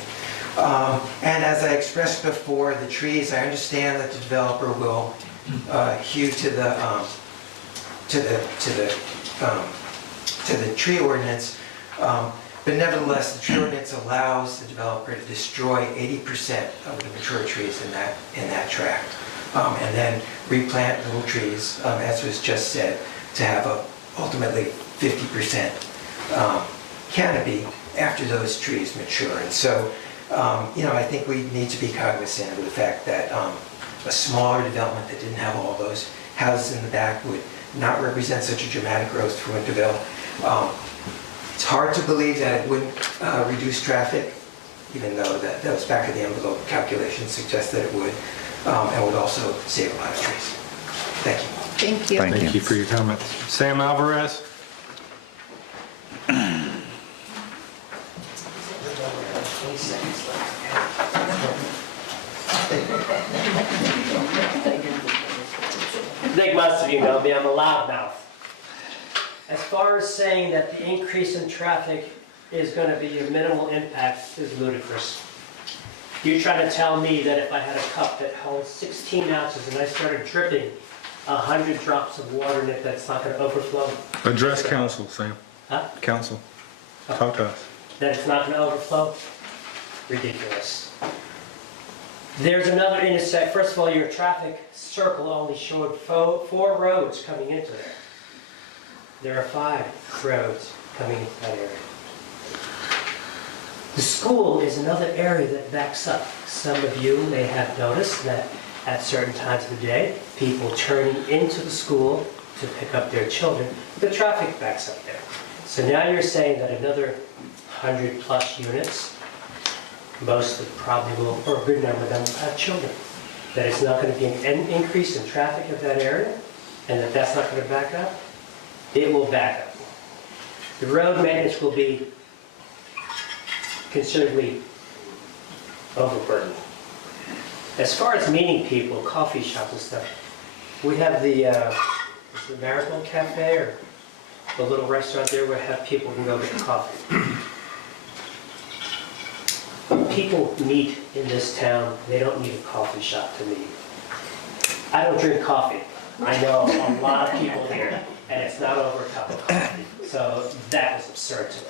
And as I expressed before, the trees, I understand that the developer will hew to the tree ordinance. But nevertheless, the tree ordinance allows the developer to destroy 80% of the mature trees in that tract. And then replant little trees, as was just said, to have a ultimately 50% canopy after those trees mature. And so, I think we need to be cognizant of the fact that a smaller development that didn't have all those houses in the back would not represent such a dramatic growth for Winterville. It's hard to believe that it wouldn't reduce traffic, even though those back of the envelope calculations suggest that it would, and would also save a lot of trees. Thank you. Thank you. Thank you for your comments. Sam Alvarez? I think most of you know me, I'm a loudmouth. As far as saying that the increase in traffic is going to be a minimal impact is ludicrous. You're trying to tell me that if I had a cup that holds 16 ounces and I started dripping 100 drops of water in it, that's not going to overflow? Address council, Sam. Huh? Council. Talk to us. That it's not going to overflow? Ridiculous. There's another intersect. First of all, your traffic circle only showed 4 roads coming into there. There are 5 roads coming into that area. The school is another area that backs up. Some of you may have noticed that at certain times of the day, people turning into the school to pick up their children, the traffic backs up there. So now you're saying that another 100+ units, most of probably will, or a good number of them will have children. That it's not going to be an increase in traffic of that area, and that that's not going to back up. It will back up. The road maintenance will be considerably overburdened. As far as meeting people, coffee shops and stuff, we have the Marigold Cafe, or the little restaurant there where people can go get coffee. People meet in this town, they don't need a coffee shop to meet. I don't drink coffee. I know a lot of people here, and it's not over a cup of coffee. So that was absurd to me.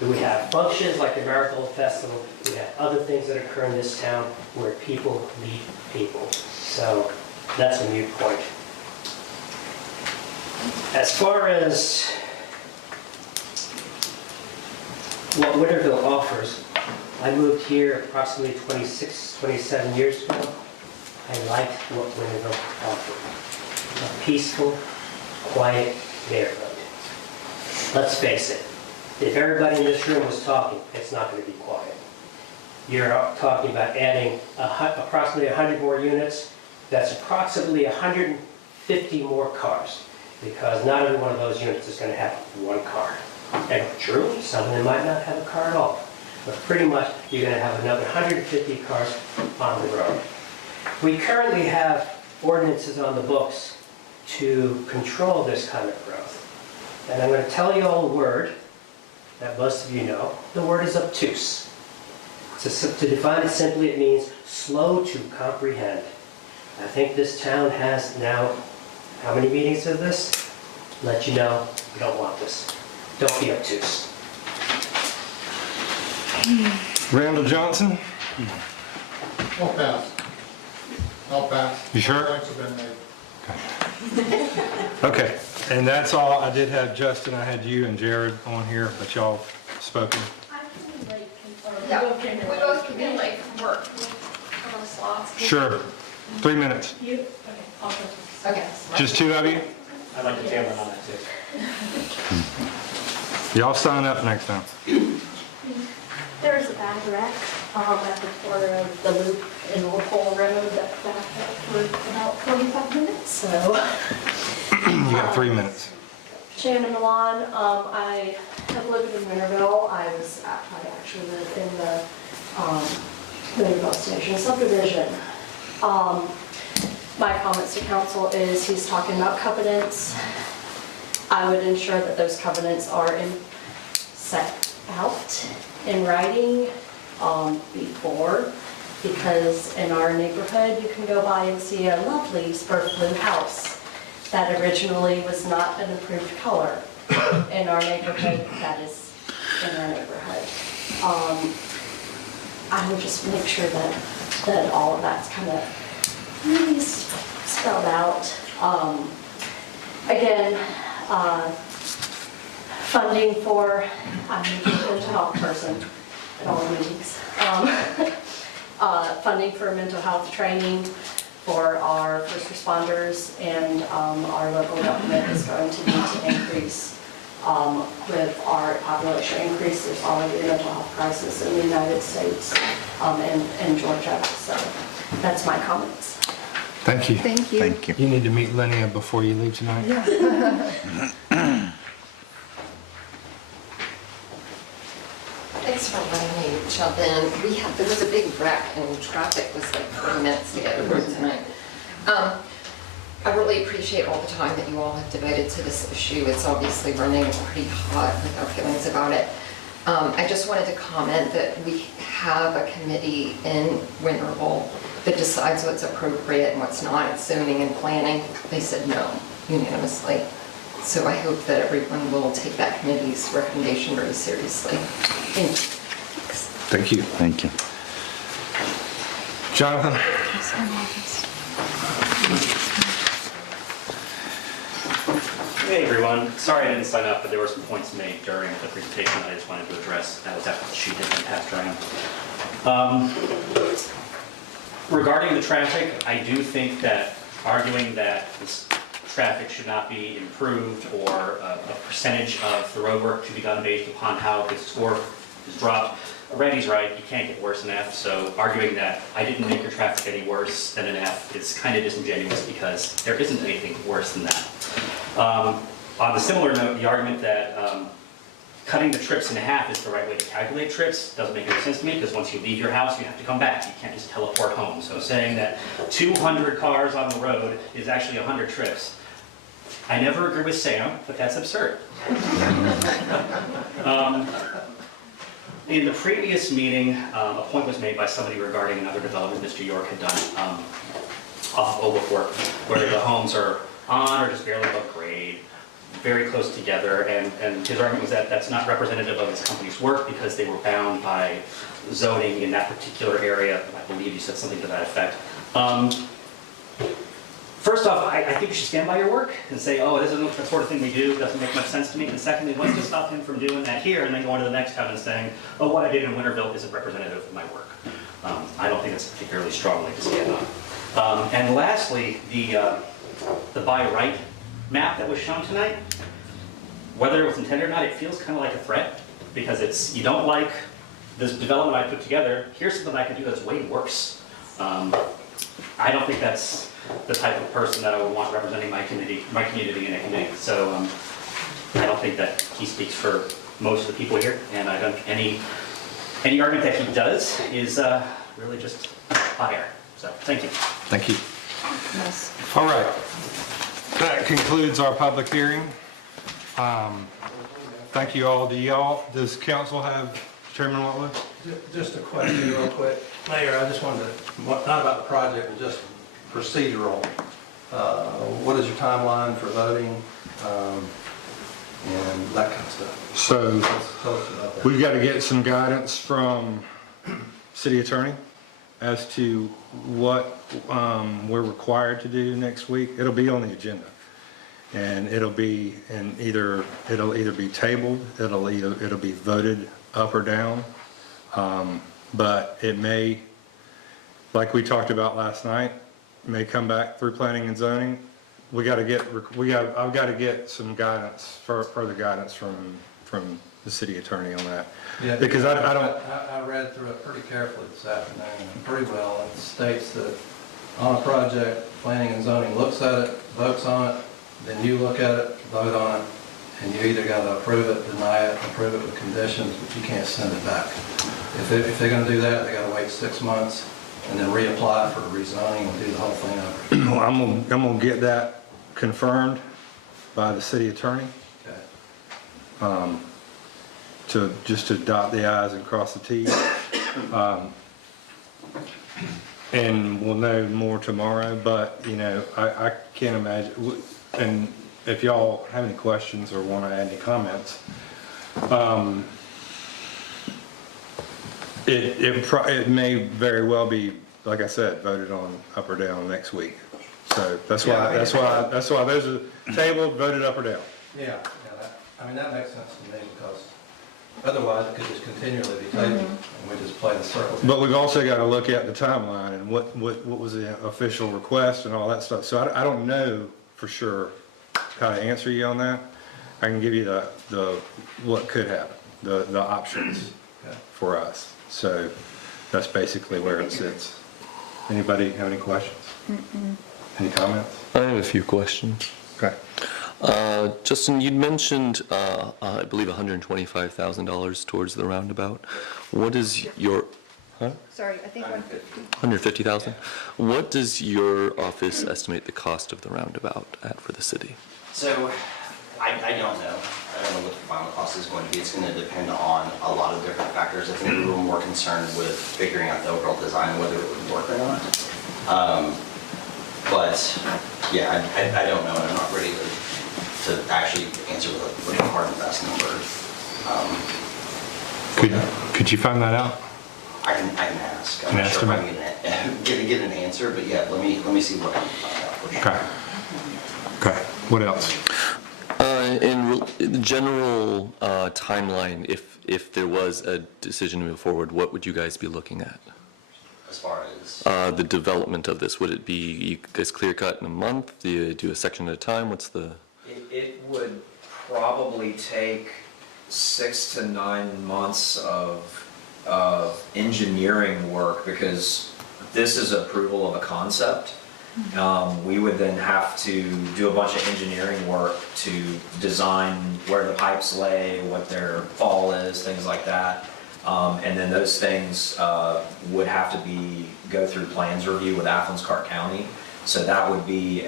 We have functions like the Marigold Festival, we have other things that occur in this town where people meet people. So that's a moot point. As far as what Winterville offers, I moved here approximately 26, 27 years ago. I liked what Winterville offered. A peaceful, quiet neighborhood. Let's face it, if everybody in this room was talking, it's not going to be quiet. You're talking about adding approximately 100 more units. That's approximately 150 more cars, because not every one of those units is going to have one car. And true, some of them might not have a car at all. But pretty much, you're going to have another 150 cars on the road. We currently have ordinances on the books to control this kind of growth. And I'm going to tell you all a word that most of you know. The word is obtuse. To define it simply, it means slow to comprehend. I think this town has now, how many meetings of this? Let you know we don't want this. Don't be obtuse. Randall Johnson? I'll pass. I'll pass. You sure? Points have been made. Okay, and that's all. I did have Justin, I had you and Jared on here, but y'all spoken. Yeah, we both came in late from work. Slots. Sure. 3 minutes. You, okay, I'll go. Okay. Just 2 of you? I'd like to table on that too. Y'all sign up next time. There's a bad wreck at the corner of the loop in Walpole Road that backed up for about 45 minutes, so. You got 3 minutes. Shannon Milan, I have lived in Winterville. I actually live in the Winterville Station subdivision. My comments to council is he's talking about covenants. I would ensure that those covenants are set out in writing before, because in our neighborhood, you can go by and see a lovely spurt blue house that originally was not an approved color. In our neighborhood, that is in our neighborhood. I would just make sure that all of that's kind of really spelled out. Again, funding for, I'm a mental health person at all meetings. Funding for mental health training for our first responders, and our local government is going to need to increase with our population increase. There's already a mental health crisis in the United States and Georgia. So that's my comments. Thank you. Thank you. Thank you. You need to meet Linnea before you leave tonight. Thanks for letting me jump in. There was a big wreck and traffic was like 40 minutes to get to work tonight. I really appreciate all the time that you all have devoted to this issue. It's obviously running pretty hot with our feelings about it. I just wanted to comment that we have a committee in Winterville that decides what's appropriate and what's not. It's zoning and planning. They said no unanimously. So I hope that everyone will take that committee's recommendation very seriously. Thank you. Thank you. Jonathan? Hey everyone, sorry I didn't sign up, but there were some points made during the presentation that I just wanted to address. That was after the sheet had been passed around. Regarding the traffic, I do think that arguing that this traffic should not be improved or a percentage of the road work should be done based upon how the score is dropped, Randy's right, you can't get worse than F, so arguing that I didn't make your traffic any worse than an F is kind of disingenuous because there isn't anything worse than that. On the similar note, the argument that cutting the trips in half is the right way to calculate trips doesn't make any sense to me because once you leave your house, you have to come back. You can't just teleport home. So saying that 200 cars on the road is actually 100 trips. I never agree with Sam, but that's absurd. In the previous meeting, a point was made by somebody regarding another development Mr. York had done off of Oglethorpe, where the homes are on or just barely above grade, very close together, and his argument was that that's not representative of his company's work because they were bound by zoning in that particular area. I believe you said something to that effect. First off, I think you should stand by your work and say, oh, this isn't the sort of thing we do, it doesn't make much sense to me. And secondly, what's to stop him from doing that here and then going to the next town and saying, oh, what I did in Winterville isn't representative of my work. I don't think it's particularly strong way to stand on. And lastly, the by right map that was shown tonight, whether it was intended or not, it feels kind of like a threat because it's, you don't like this development I put together, here's something I can do that's way worse. I don't think that's the type of person that I would want representing my community in a committee. So I don't think that he speaks for most of the people here, and I don't, any argument that he does is really just hot air. So thank you. Thank you. Yes. All right. That concludes our public hearing. Thank you all. Does council have, Chairman Watley? Just a question real quick. Mayor, I just wanted to, not about the project, but just procedural. What is your timeline for voting and that kind of stuff? So Tell us about that. we've got to get some guidance from city attorney as to what we're required to do next week. It'll be on the agenda. And it'll be either be tabled, it'll be voted up or down. But it may, like we talked about last night, may come back through planning and zoning. I've got to get some guidance, further guidance from the city attorney on that. Yeah, because I don't. I read through it pretty carefully this afternoon, and pretty well. It states that on a project, planning and zoning looks at it, votes on it, then you look at it, vote on it, and you either got to approve it, deny it, approve it with conditions, but you can't send it back. If they're going to do that, they got to wait 6 months and then reapply for rezoning and do the whole thing over. I'm gonna get that confirmed by the city attorney. Okay. To dot the i's and cross the t's. And we'll know more tomorrow, but you know, I can't imagine, and if y'all have any questions or want to add any comments, It may very well be, like I said, voted on up or down next week. So that's why there's a table voted up or down. Yeah, that makes sense to me, because otherwise it could just continually be tabled, and we just play the circle. But we've also got to look at the timeline and what was the official request and all that stuff. So I don't know for sure how to answer you on that. I can give you the what could happen, the options for us. So that's basically where it sits. Anybody have any questions? Any comments? I have a few questions. Okay. Justin, you'd mentioned, I believe, $125,000 towards the roundabout. What is your, Sorry, I think 150. 150,000? What does your office estimate the cost of the roundabout at for the city? So, I don't know. I don't know what the final cost is going to be. It's going to depend on a lot of different factors. I think we were more concerned with figuring out the overall design and whether it would work or not. But, yeah, I don't know, and I'm not ready to actually answer with a hard and fast number. Could you find that out? I can ask. I'm An not sure if estimate? I'm going to get an answer, but yeah, let me see what I can find out for sure. Okay. What else? In the general timeline, if there was a decision to move forward, what would you guys be looking at? As far as? The development of this, would it be you guys clear cut in a month? Do you do a section at a time? What's the? It would probably take 6 to 9 months of engineering work, because this is approval of a concept. We would then have to do a bunch of engineering work to design where the pipes lay, what their fall is, things like that. And then those things would have to go through plans review with Athens Clarke County. So that would be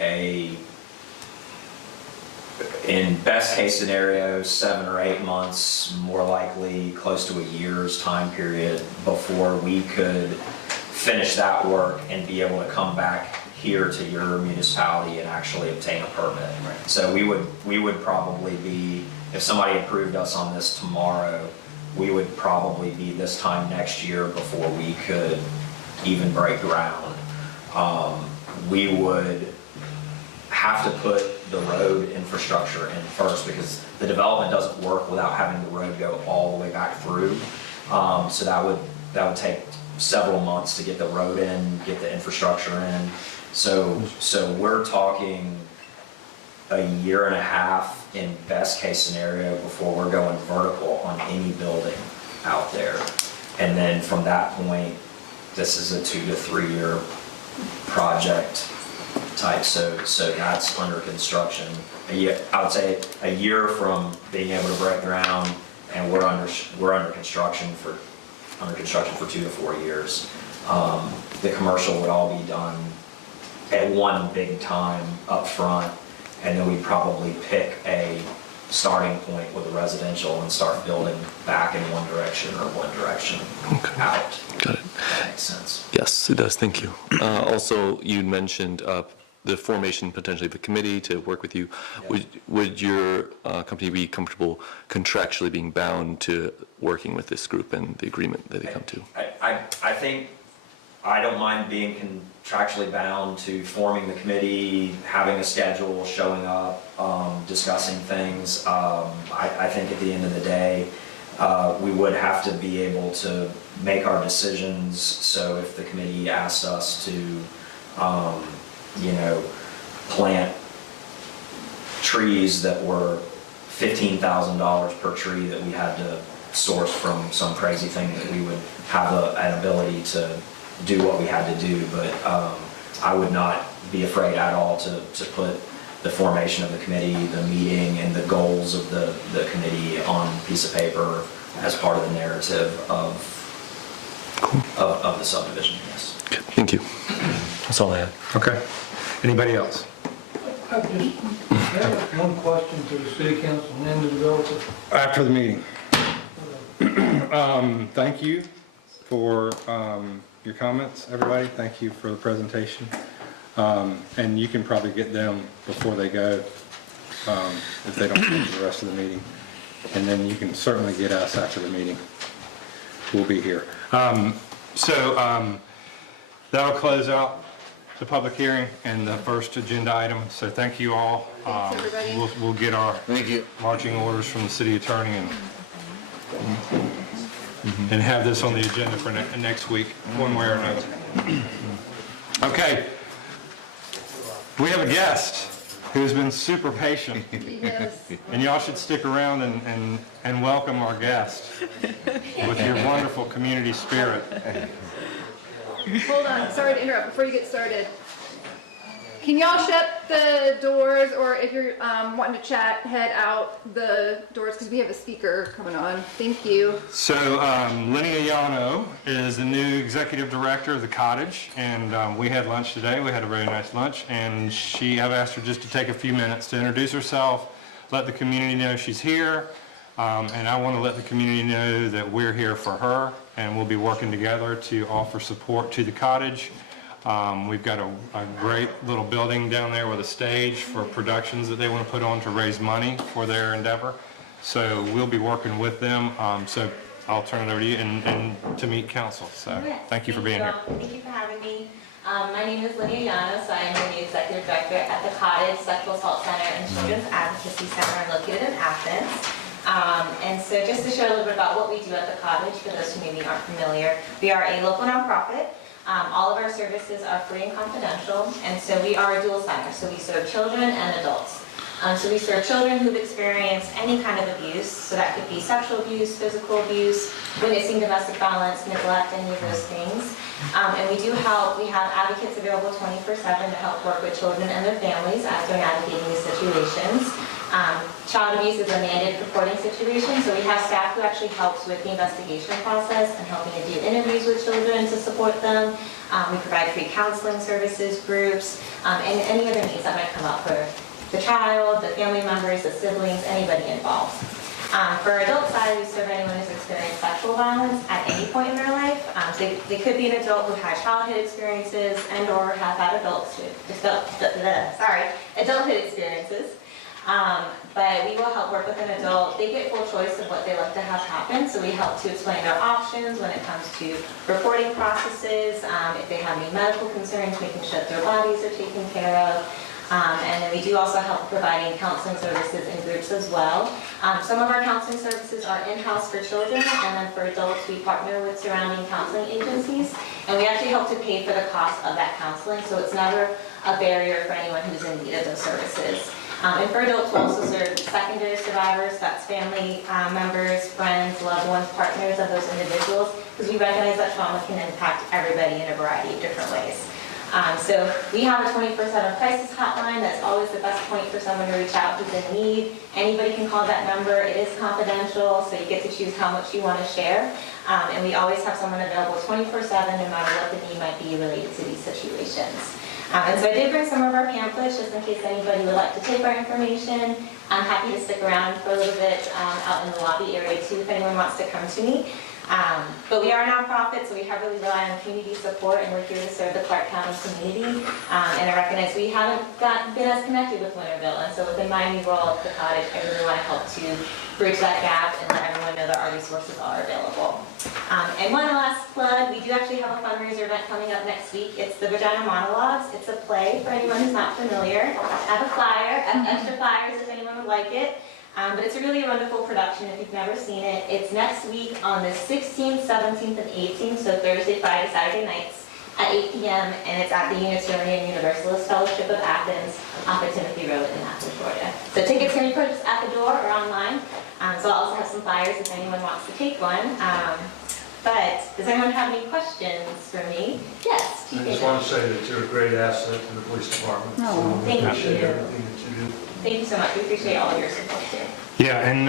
in best case scenario, 7 or 8 months, more likely close to a year's time period before we could finish that work and be able to come back here to your municipality and actually obtain a permit. Right. So we would probably be, if somebody approved us on this tomorrow, we would probably be this time next year before we could even break ground. We would have to put the road infrastructure in first, because the development doesn't work without having the road go all the way back through. So that would take several months to get the road in, get the infrastructure in. So we're talking a year and a half in best case scenario before we're going vertical on any building out there. And then from that point, this is a 2 to 3 year project type. So that's under construction. I would say a year from being able to break ground, and we're under construction for 2 to 4 years. The commercial would all be done at one big time up front, and then we'd probably pick a starting point with a residential and start building back in one direction or one direction out. Got it. That makes sense. Yes, it does. Thank you. Also, you mentioned the formation potentially of a committee to work with you. Yeah. Would your company be comfortable contractually being bound to working with this group and the agreement that they come to? I think I don't mind being contractually bound to forming the committee, having a schedule, showing up, discussing things. I think at the end of the day, we would have to be able to make our decisions. So if the committee asked us to, plant trees that were $15,000 per tree that we had to source from some crazy thing, that we would have an ability to do what we had to do. But I would not be afraid at all to put the formation of the committee, the meeting, and the goals of the committee on a piece of paper as part of the narrative of the subdivision, yes. Okay, thank you. That's all I had. Okay. Anybody else? I just have one question to the city council and the developer. After the meeting. Thank you for your comments, everybody. Thank you for the presentation. And you can probably get them before they go, if they don't come to the rest of the meeting. And then you can certainly get us after the meeting. we'll be here. That'll close out the public hearing and the first agenda item. So thank you all. Thanks, everybody. We'll get our Thank you. marching orders from the city attorney and have this on the agenda for next week, one way or another. Okay. We have a guest who's been super patient. Yes. And y'all should stick around and welcome our guest with your wonderful community spirit. Hold on, sorry to interrupt, before you get started. Can y'all shut the doors, or if you're wanting to chat, head out the doors, because we have a speaker coming on. Thank you. So Lenny Ayano is the new executive director of the Cottage, and we had lunch today. We had a very nice lunch, and I've asked her just to take a few minutes to introduce herself, let the community know she's here, and I want to let the community know that we're here for her, and we'll be working together to offer support to the Cottage. We've got a great little building down there with a stage for productions that they want to put on to raise money for their endeavor. So we'll be working with them. So I'll turn it over to you and to meet council. So thank you for being here. Thank you for having me. My name is Lydia Llanos. I am the executive director at the Cottage Sexual Assault Center and Children's Advocacy Center located in Athens. And so just to share a little bit about what we do at the Cottage, for those who maybe aren't familiar, we are a local nonprofit. All of our services are free and confidential, and so we are a dual center, so we serve children and adults. So we serve children who've experienced any kind of abuse, so that could be sexual abuse, physical abuse, witnessing domestic violence, neglect, any of those things. And we do help, we have advocates available 24/7 to help work with children and their families as they're navigating these situations. Child abuse is a mandated reporting situation, so we have staff who actually helps with the investigation process and helping to do interviews with children to support them. We provide free counseling services, groups, and any other needs that might come up for the child, the family members, the siblings, anybody involved. For our adult side, we serve anyone who's experienced sexual violence at any point in their life. So they could be an adult who had childhood experiences and or have had adulthood experiences. But we will help work with an adult. They get full choice of what they like to have happen, so we help to explain their options when it comes to reporting processes, if they have any medical concerns, making sure that their bodies are taken care of. And then we do also help providing counseling services in groups as well. Some of our counseling services are in-house for children, and then for adults we partner with surrounding counseling agencies, and we actually help to pay for the cost of that counseling, so it's never a barrier for anyone who's in need of those services. And for adults, we also serve secondary survivors, that's family members, friends, loved ones, partners of those individuals, because we recognize that trauma can impact everybody in a variety of different ways. So we have a 24/7 crisis hotline. That's always the best point for someone to reach out who's in need. Anybody can call that number. It is confidential, so you get to choose how much you want to share. And we always have someone available 24/7, no matter what the need might be related to these situations. And so I did bring some of our pamphlets just in case anybody would like to take our information. I'm happy to stick around for a little bit out in the lobby area too if anyone wants to come to me. But we are a nonprofit, so we heavily rely on community support, and we're here to serve the Clark County community. And I recognize we haven't been as connected with Winterville, and so within my new role at the Cottage, I really want to help to bridge that gap and let everyone know that our resources are available. And one last plug, we do actually have a fundraiser event coming up next week. It's the Vagina Monologues. It's a play for anyone who's not familiar. I have a flyer, extra flyers if anyone would like it. But it's a really wonderful production if you've never seen it. It's next week on the 16th, 17th, and 18th, so Thursday, Friday, Saturday nights at 8 p.m. And it's at the Unitarian Universalist Fellowship of Athens off of Timothy Road in Athens, Georgia. So tickets can be purchased at the door or online. So I'll also have some flyers if anyone wants to take one. But does anyone have any questions for me? Yes. I just want to say that you're a great asset to the police department. Oh, thank you. Appreciate everything that you do. Thank you so much. We appreciate all of your support too. Yeah, and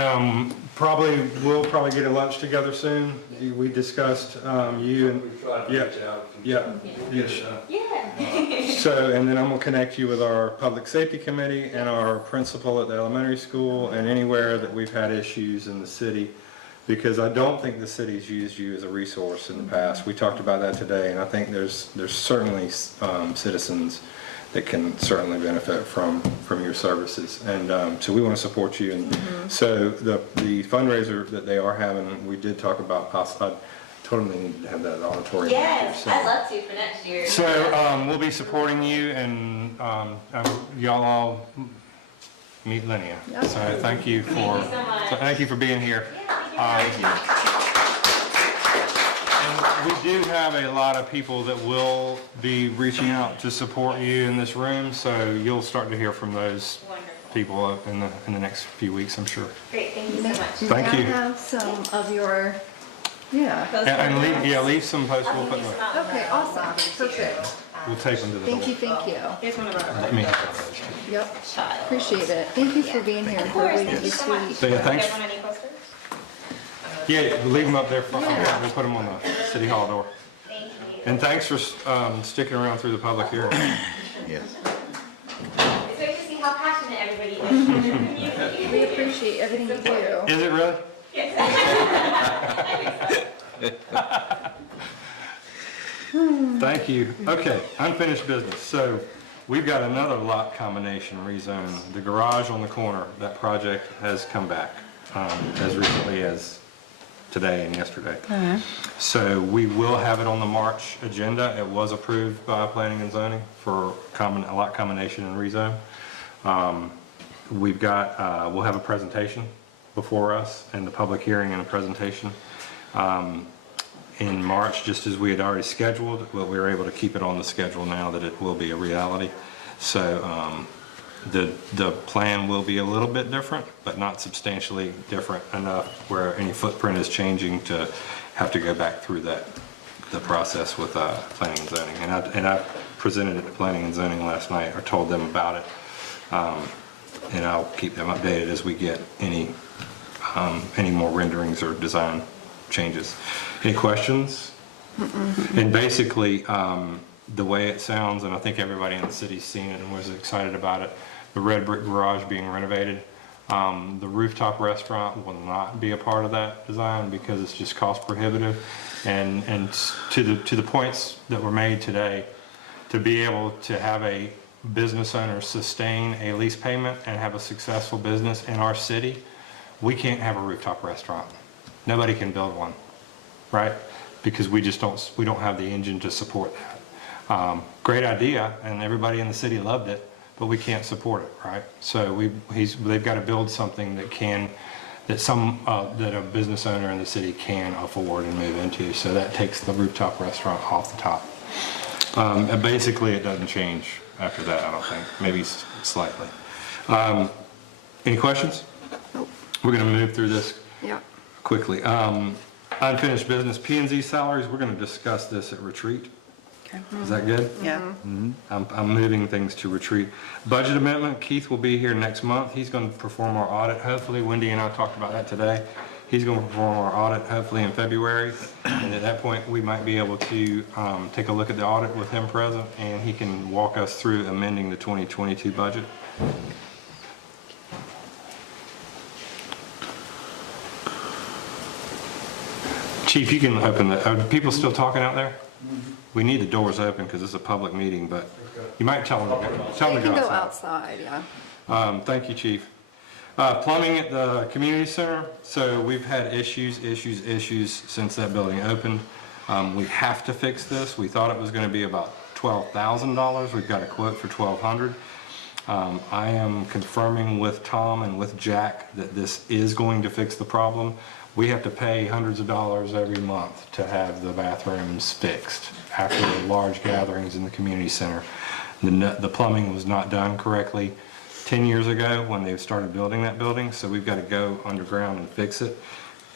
we'll probably get a lunch together soon. We discussed you and. We tried to reach out. Yeah. Yeah. So, and then I'm gonna connect you with our public safety committee and our principal at the elementary school and anywhere that we've had issues in the city, because I don't think the city's used you as a resource in the past. We talked about that today, and I think there's certainly citizens that can certainly benefit from your services, and so we want to support you. And so the fundraiser that they are having, we did talk about told them they need to have that auditorium. Yes, So- I'd love to for next year. So we'll be supporting you, and y'all all meet Linnea. Yep. So thank you for Thank you so much. thank you for being here. Yeah, thank you. And we do have a lot of people that will be reaching out to support you in this room, so you'll start to hear from those Wonderful. people in the next few weeks, I'm sure. Great, thank you so much. Thank you. May I have some of your, yeah. And leave some posts. We'll put them. Okay, awesome, perfect. We'll take them to the door. Thank you, thank you. Here's one of our. Let me have those. Yep, Child. appreciate it. Thank you for being here. Of course, Really, thank you really so much. sweet. So, yeah, thanks. You guys want any posters? Yeah, leave them up there front. We'll put them on the city hall door. Thank you. And thanks for sticking around through the public hearing. Yes. It's great to see how passionate everybody is in their community. We appreciate everything you do. Is it really? Thank you. Okay, unfinished business. So we've got another lot combination rezone. The garage on the corner, that project has come back as recently as today and yesterday. So we will have it on the March agenda. It was approved by Planning and Zoning for a lot combination and rezone. We've got, we'll have a presentation before us and the public hearing and a presentation in March, just as we had already scheduled, but we were able to keep it on the schedule now that it will be a reality. So the plan will be a little bit different, but not substantially different enough where any footprint is changing to have to go back through the process with Planning and Zoning. And I presented it to Planning and Zoning last night, or told them about it. And I'll keep them updated as we get any more renderings or design changes. Any questions? And basically, the way it sounds, and I think everybody in the city's seen it and was excited about it, the red brick garage being renovated. The rooftop restaurant will not be a part of that design because it's just cost prohibitive. And to the points that were made today, to be able to have a business owner sustain a lease payment and have a successful business in our city, we can't have a rooftop restaurant. Nobody can build one, right? Because we don't have the engine to support that. Great idea, and everybody in the city loved it, but we can't support it, right? So they've got to build something that a business owner in the city can afford and move into. So that takes the rooftop restaurant off the top. And basically, it doesn't change after that, I don't think. Maybe slightly. Any questions? Nope. We're going to move through this Yeah. quickly. Unfinished business, P&Z salaries, we're going to discuss this at retreat. Okay. Is that good? Yeah. I'm moving things to retreat. Budget amendment, Keith will be here next month. He's going to perform our audit. Hopefully, Wendy and I talked about that today. He's going to perform our audit hopefully in February. And at that point, we might be able to take a look at the audit with him present, and he can walk us through amending the 2022 budget. Chief, you can open the, are people still talking out there? We need the doors open because it's a public meeting, but you might tell them to You go can go outside. outside, yeah. Thank you, Chief. Plumbing at the community center. So we've had issues since that building opened. We have to fix this. We thought it was going to be about $12,000. We've got a quote for $1,200. I am confirming with Tom and with Jack that this is going to fix the problem. We have to pay hundreds of dollars every month to have the bathrooms fixed after the large gatherings in the community center. The plumbing was not done correctly 10 years ago when they started building that building, so we've got to go underground and fix it.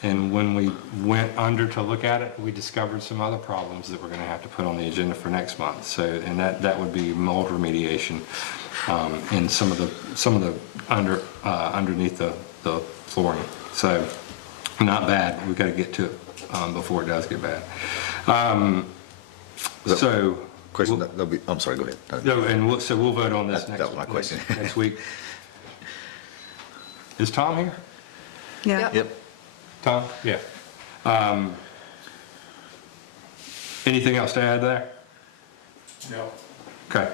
And when we went under to look at it, we discovered some other problems that we're going to have to put on the agenda for next month. So, and that would be mold remediation and some of the underneath the flooring. So, not bad. We've got to get to it before it does get bad. So. Question, that'll be, I'm sorry, go ahead. No, and so we'll vote on this That was my question. next week. Is Tom here? Yeah. Yep. Tom? Yeah. Anything else to add there? No. Okay.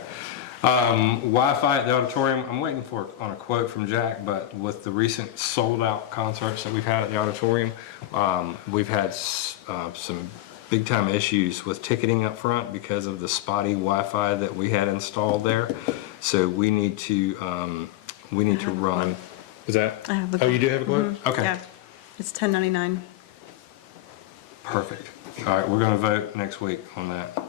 Wi-Fi at the auditorium, I'm waiting on a quote from Jack, but with the recent sold-out concerts that we've had at the auditorium, we've had some big time issues with ticketing up front because of the spotty Wi-Fi that we had installed there. So we need to run. Is that? I have the Oh, you do have a quote? Okay. Yeah, it's $10.99. Perfect. All right, we're gonna vote next week on that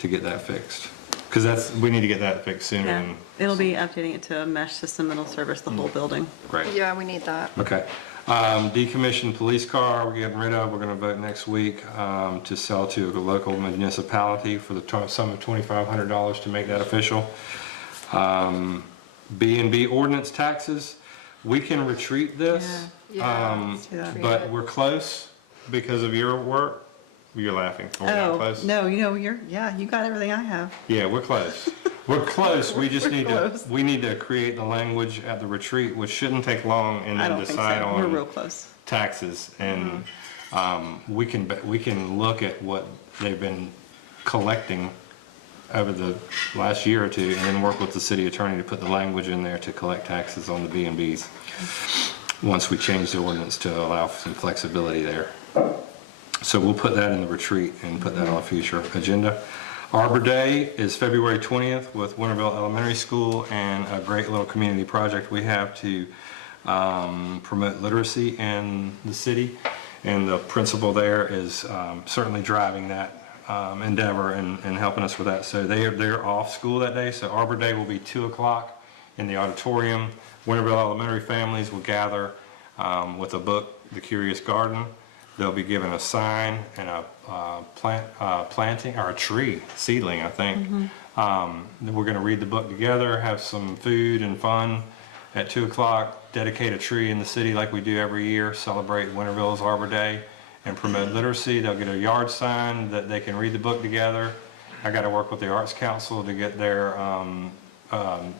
to get that fixed. Because we need to get that fixed sooner Yeah, than, it'll be updating it to a mesh system that'll service the whole building. great. Yeah, we need that. Okay. Decommissioned police car, we're getting rid of, we're gonna vote next week, to sell to a local municipality for the sum of $2,500 to make that official. B&B ordinance taxes, we can retreat this. let's do that. But we're close because of your work. You're laughing. We're not Oh, close? no, you got everything I have. Yeah, we're close. We're close. We just need to, close. we need to create the language at the retreat, which shouldn't take long, and I then don't think decide so. We're real on close. taxes. And we can look at what they've been collecting over the last year or two, and then work with the city attorney to put the language in there to collect taxes on the B&Bs. Once we change the ordinance to allow for some flexibility there. So we'll put that in the retreat and put that on a future agenda. Arbor Day is February 20th with Winterville Elementary School, and a great little community project we have to promote literacy in the city. And the principal there is certainly driving that endeavor and helping us with that. So they're off school that day. So Arbor Day will be 2 o'clock in the auditorium. Winterville Elementary families will gather with a book, The Curious Garden. They'll be given a sign and a planting, or a tree, seedling, I think. Then we're gonna read the book together, have some food and fun at 2 o'clock, dedicate a tree in the city like we do every year, celebrate Winterville's Arbor Day, and promote literacy. They'll get a yard sign that they can read the book together. I gotta work with the Arts Council to get their,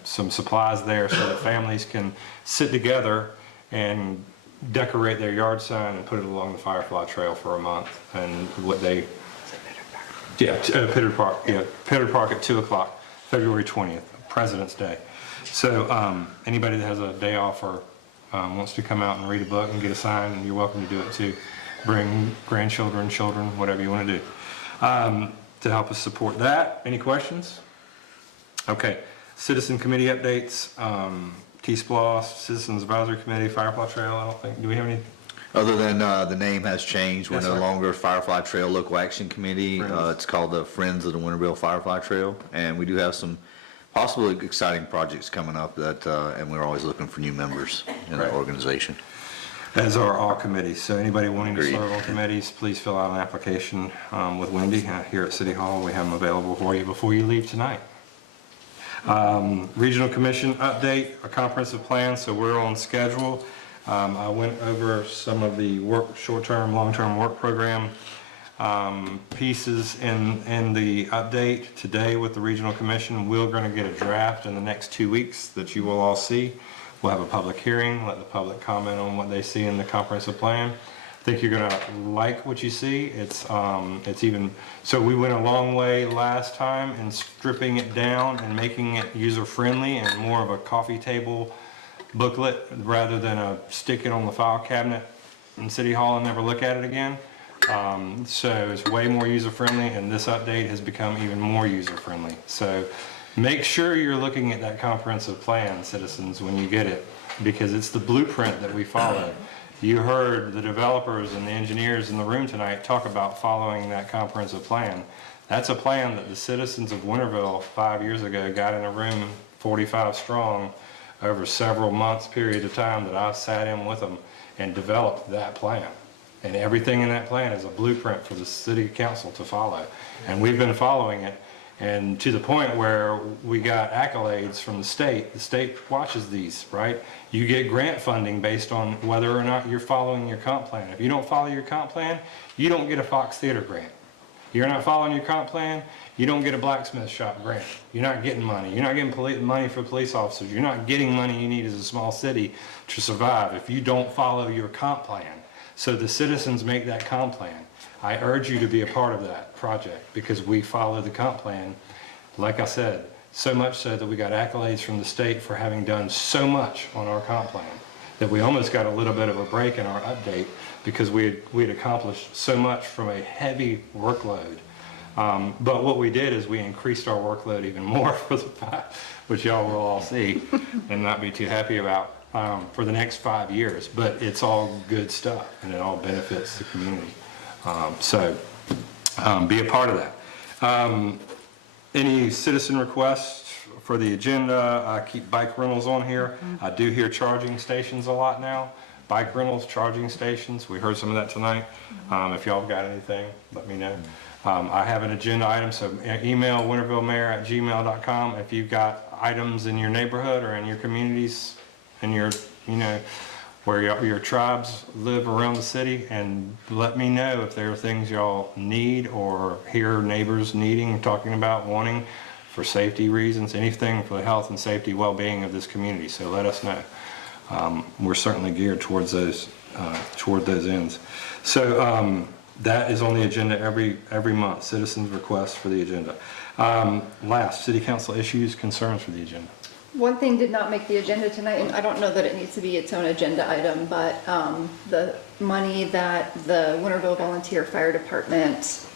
some supplies there so that families can sit together and decorate their yard sign and put it along the Firefly Trail for a month. And what they, Pitter Park at 2 o'clock, February 20th, President's Day. So anybody that has a day off or wants to come out and read a book and get a sign, you're welcome to do it too. Bring grandchildren, children, whatever you want to do to help us support that. Any questions? Okay, citizen committee updates. T-Splosh, Citizens Advisory Committee, Firefly Trail, I don't think, do we have any? Other than the name has changed, we're Yes, no sir. longer Firefly Trail Local Action Committee. Friends. It's called the Friends of the Winterville Firefly Trail, and we do have some possibly exciting projects coming up that, and we're always looking for new members in the Right. organization. As are all committees, so anybody wanting to Agreed. serve on committees, please fill out an application with Wendy here at City Hall. We have them available for you before you leave tonight. Regional Commission update, a comprehensive plan, so we're on schedule. I went over some of the short-term, long-term work program pieces in the update today with the Regional Commission. We're going to get a draft in the next 2 weeks that you will all see. We'll have a public hearing, let the public comment on what they see in the comprehensive plan. I think you're gonna like what you see. It's even, so we went a long way last time in stripping it down and making it user-friendly and more of a coffee table booklet rather than a stick it on the file cabinet in City Hall and never look at it again. So it's way more user-friendly, and this update has become even more user-friendly. So make sure you're looking at that comprehensive plan, citizens, when you get it, because it's the blueprint that we follow. You heard the developers and the engineers in the room tonight talk about following that comprehensive plan. That's a plan that the citizens of Winterville 5 years ago got in a room 45 strong over several months period of time that I sat in with them and developed that plan. And everything in that plan is a blueprint for the city council to follow. And we've been following it, and to the point where we got accolades from the state. The state watches these, right? You get grant funding based on whether or not you're following your comp plan. If you don't follow your comp plan, you don't get a Fox Theater grant. You're not following your comp plan, you don't get a blacksmith shop grant. You're not getting money. You're not getting money for police officers. You're not getting money you need as a small city to survive if you don't follow your comp plan. So the citizens make that comp plan. I urge you to be a part of that project because we follow the comp plan, like I said, so much so that we got accolades from the state for having done so much on our comp plan. that we almost got a little bit of a break in our update because we had accomplished so much from a heavy workload. But what we did is we increased our workload even more for the which y'all will all see and not be too happy about for the next 5 years. But it's all good stuff and it all benefits the community. So be a part of that. Any citizen requests for the agenda? I keep bike rentals on here. I do hear charging stations a lot now. Bike rentals, charging stations. We heard some of that tonight. If y'all got anything, let me know. I have an agenda item, so email wintervillemayor@gmail.com if you've got items in your neighborhood or in your communities and your, where your tribes live around the city, and let me know if there are things y'all need or hear neighbors needing, talking about, wanting for safety reasons, anything for the health and safety, well-being of this community. So let us know. We're certainly geared towards those, toward those ends. So that is on the agenda every month, citizens' requests for the agenda. Last, city council issues, concerns for the agenda. One thing did not make the agenda tonight, and I don't know that it needs to be its own agenda item, but the money that the Winterville Volunteer Fire Department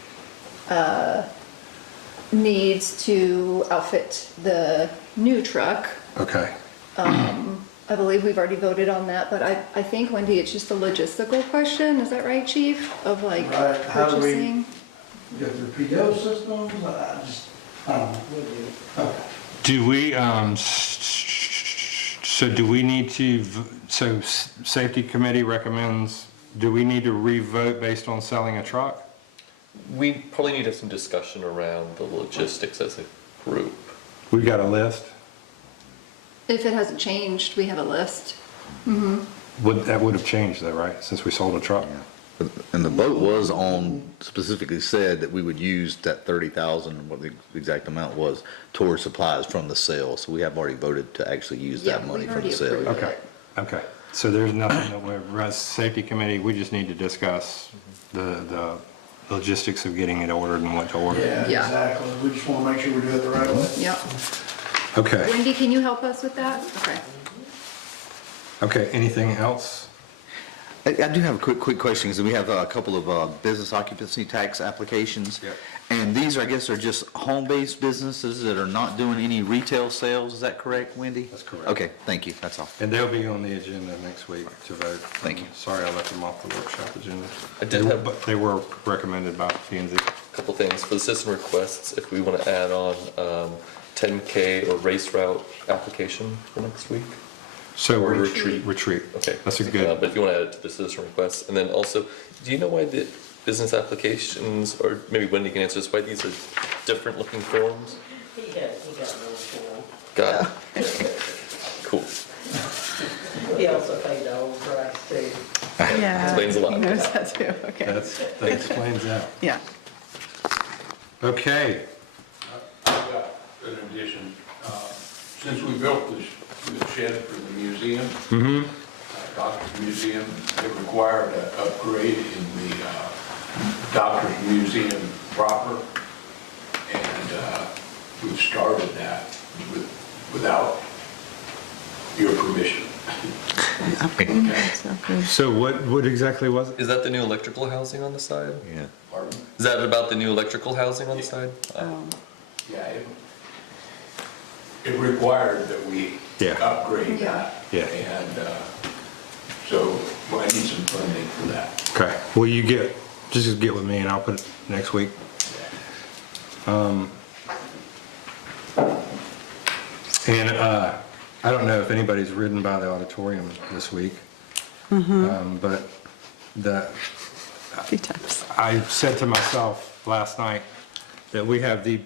needs to outfit the new truck. Okay. I believe we've already voted on that, but I think, Wendy, it's just a logistical question. Is that right, Chief? Of like Right, how do we- purchasing? Go through PO systems, I don't know. Okay. Do we, so do we need to, so safety committee recommends, do we need to re-vote based on selling a truck? We probably need to have some discussion around the logistics as a group. We've got a list. If it hasn't changed, we have a list. That would have changed though, right? Since we sold a truck? And the vote was on, specifically said that we would use that 30,000, what the exact amount was, towards supplies from the sale. So we have already voted to actually use that Yeah, money we've from the already sale. approved Okay, okay. So there's nothing that we're, as safety committee, we just need to discuss the logistics of getting it ordered and what to order. Yeah, Yeah. exactly. We just want to make sure we do it the right way. Yep. Okay, Wendy, can you help us with that? Okay. okay, anything else? I do have a quick question, because we have a couple of business occupancy tax applications. Yep. And these, I guess, are just home-based businesses that are not doing any retail sales. Is that correct, Wendy? That's correct. Okay, thank you. That's all. And they'll be on the agenda next week to vote. Thank you. Sorry I left them off the workshop agenda. I did have- But they were recommended by P&Z. Couple things for the citizen requests, if we want to add on 10K or race route application for next week. So Or retreat. Okay. That's a good, But if you want to add it to the citizen requests, and then also, do you know why the business applications, or maybe Wendy can answer this, why these are different looking forms? He got another form. Got it. Cool. He also paid the whole price too. Yeah. Explains a lot. He knows that too, okay. that explains that. Yeah. Okay, I've got an addition. Since we built this shed for the museum, Doctor's Museum, it required an upgrade in the Doctor's Museum proper. And we've started that without your permission. so what exactly was it? Is that the new electrical housing on the side? Yeah. Pardon? Is that about the new electrical housing on the side? Yeah, it required that we Yeah. upgrade that. Yeah. And so I need some funding for that. Okay, well, just get with me and I'll put it next week. And I don't know if anybody's ridden by the auditorium this week, but A few times. I said to myself last night that we have the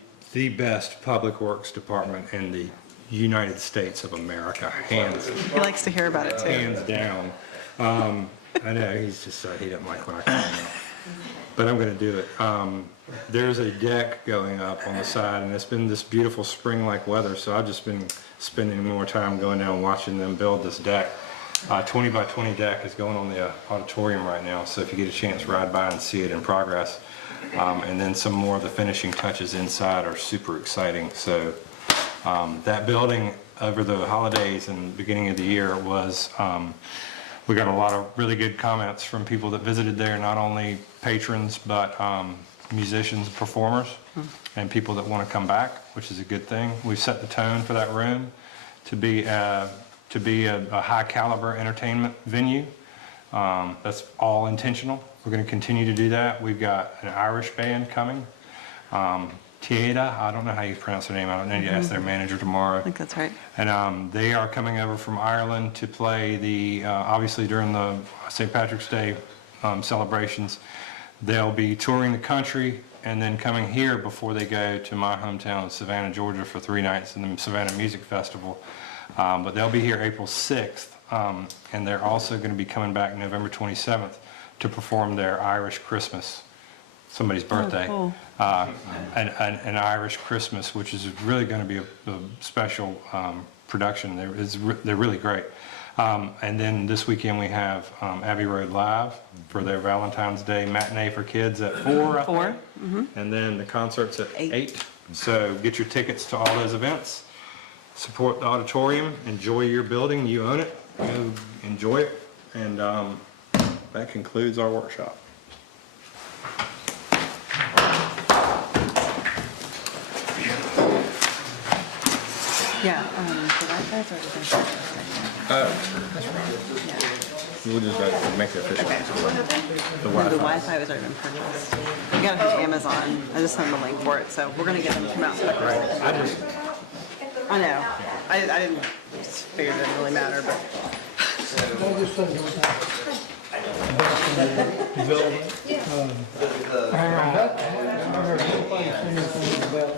best public works department in the United States of America, hands He likes to hear about it too. hands down. I know, he's just, he doesn't like when I call him out. But I'm gonna do it. There's a deck going up on the side, and it's been this beautiful spring-like weather, so I've just been spending more time going down watching them build this deck. 20 by 20 deck is going on the auditorium right now, so if you get a chance, ride by and see it in progress. And then some more of the finishing touches inside are super exciting. So that building over the holidays and beginning of the year was We got a lot of really good comments from people that visited there, not only patrons, but musicians, performers, and people that want to come back, which is a good thing. We've set the tone for that room to be a high caliber entertainment venue. That's all intentional. We're going to continue to do that. We've got an Irish band coming. Tieda, I don't know how you pronounce their name. I don't know. You ask their manager tomorrow. I think that's right. And they are coming over from Ireland to play the, obviously during the St. Patrick's Day celebrations. They'll be touring the country and then coming here before they go to my hometown of Savannah, Georgia for 3 nights in the Savannah Music Festival. But they'll be here April 6th, and they're also going to be coming back November 27th to perform their Irish Christmas, somebody's birthday. cool. An Irish Christmas, which is really going to be a special production. They're really great. And then this weekend we have Abbey Road Live for their Valentine's Day matinee for kids at 4. I 4. think. And then the concert's at 8. 8. So get your tickets to all those events. Support the auditorium. Enjoy your building. You own it. Go enjoy it. And that concludes our workshop. Yeah, the Wi-Fi's already been set. We'll just make it official. The Wi-Fi was already been purchased. We got it from Amazon. I just sent them a link for it, so we're gonna get them to come out. I know. I didn't just figure it didn't really matter, but. I just said development. I heard nobody say anything about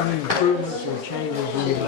any improvements or changes in the